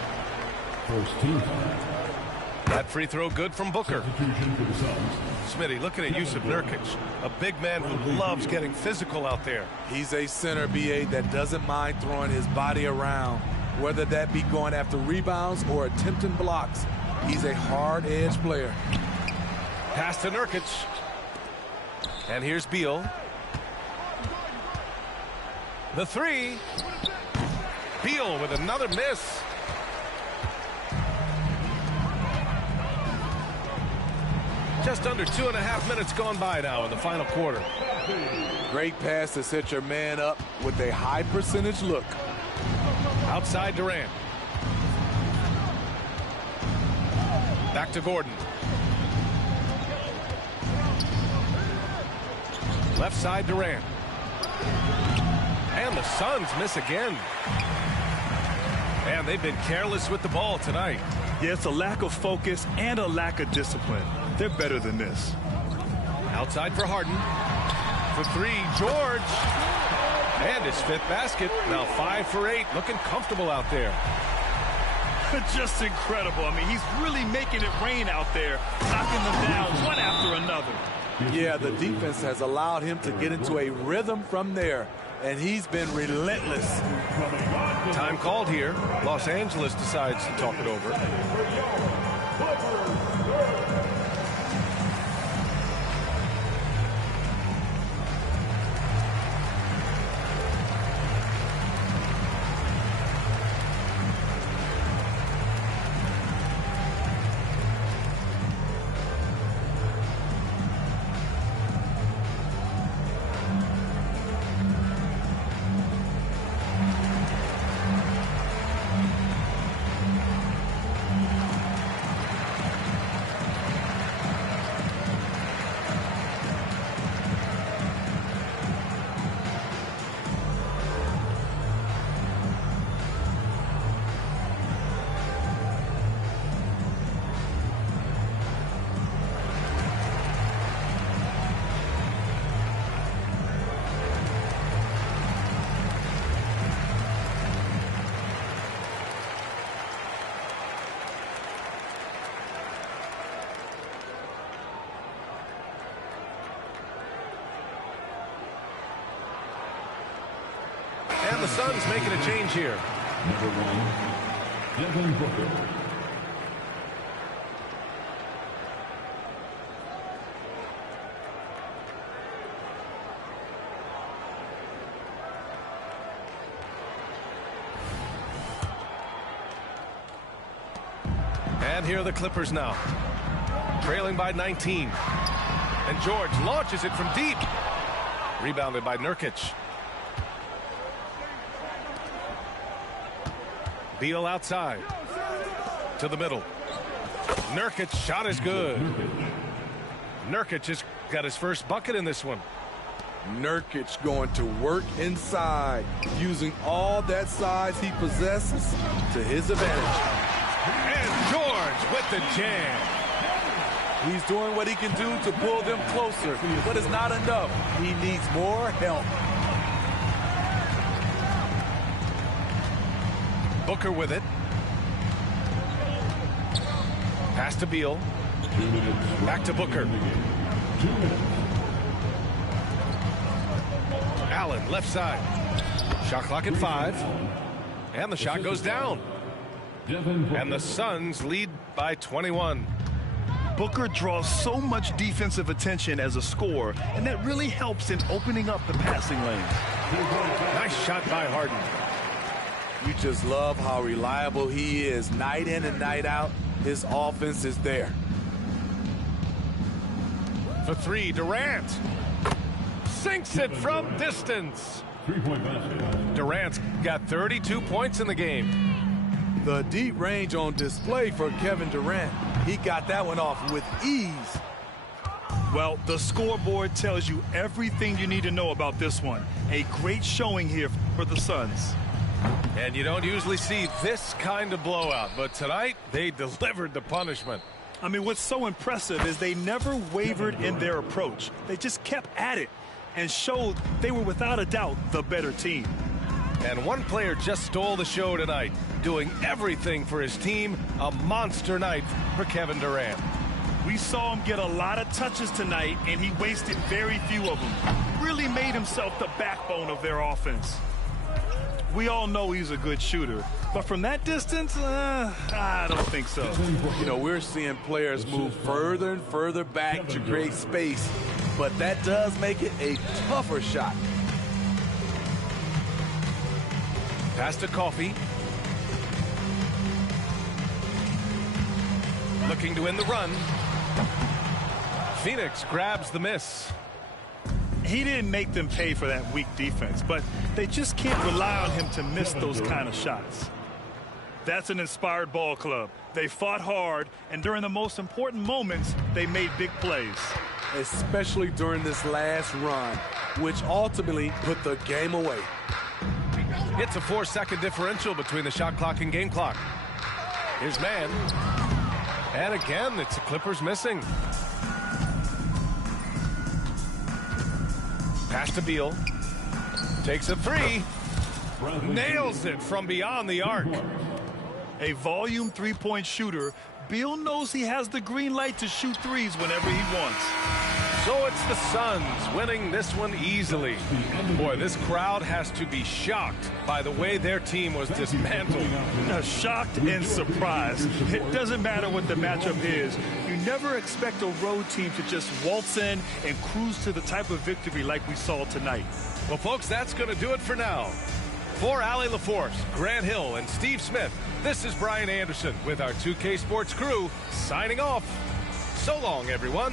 First team foul. That free throw good from Booker. Substitution for the Suns. Smitty, looking at Yusuf Nurkic, a big man who loves getting physical out there. He's a center, BA, that doesn't mind throwing his body around, whether that be going after rebounds or attempting blocks. He's a hard-edged player. Pass to Nurkic. And here's Beal. The three. Beal with another miss. Just under 2.5 minutes gone by now in the final quarter. Great pass to set your man up with a high percentage look. Outside Durant. Back to Gordon. Left side Durant. And the Suns miss again. And they've been careless with the ball tonight. Yeah, it's a lack of focus and a lack of discipline. They're better than this. Outside for Harden. For three, George. And his fifth basket. Now 5 for 8. Looking comfortable out there. Just incredible. I mean, he's really making it rain out there, knocking them down one after another. Yeah, the defense has allowed him to get into a rhythm from there, and he's been relentless. Time called here. Los Angeles decides to talk it over. the Suns making a change here. Number 1, Devin Booker. And here are the Clippers now, trailing by 19. And George launches it from deep. Rebounded by Nurkic. Beal outside. To the middle. Nurkic shot is good. Nurkic has got his first bucket in this one. Nurkic going to work inside, using all that size he possesses to his advantage. And George with the jam. He's doing what he can do to pull them closer, but it's not enough. He needs more help. Booker with it. Pass to Beal. Back to Booker. Allen left side. Shot clock at 5. And the shot goes down. And the Suns lead by 21. Booker draws so much defensive attention as a scorer, and that really helps in opening up the passing lanes. Nice shot by Harden. You just love how reliable he is. Night in and night out, his offense is there. For 3, Durant. Sinks it from distance. 3-point basket. Durant's got 32 points in the game. The deep range on display for Kevin Durant. He got that one off with ease. Well, the scoreboard tells you everything you need to know about this one. A great showing here for the Suns. And you don't usually see this kind of blowout, but tonight they delivered the punishment. I mean, what's so impressive is they never wavered in their approach. They just kept at it and showed they were without a doubt the better team. And one player just stole the show tonight, doing everything for his team. A monster night for Kevin Durant. We saw him get a lot of touches tonight, and he wasted very few of them. Really made himself the backbone of their offense. We all know he's a good shooter, but from that distance, I don't think so. You know, we're seeing players move further and further back to create space, but that does make it a tougher shot. Pass to Coffee. Looking to end the run. Phoenix grabs the miss. He didn't make them pay for that weak defense, but they just can't rely on him to miss those kind of shots. That's an inspired ball club. They fought hard, and during the most important moments, they made big plays. Especially during this last run, which ultimately put the game away. It's a 4-second differential between the shot clock and game clock. Here's man. And again, it's the Clippers missing. Pass to Beal. Takes a 3. Nails it from beyond the arc. A volume three-point shooter, Beal knows he has the green light to shoot threes whenever he wants. So it's the Suns winning this one easily. Boy, this crowd has to be shocked by the way their team was dismantled. Shocked and surprised. It doesn't matter what the matchup is. You never expect a road team to just waltz in and cruise to the type of victory like we saw tonight. Well, folks, that's going to do it for now. For Allie LaForce, Grant Hill, and Steve Smith, this is Brian Anderson with our 2K Sports crew signing off. So long, everyone.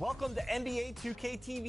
Welcome to NBA 2K TV.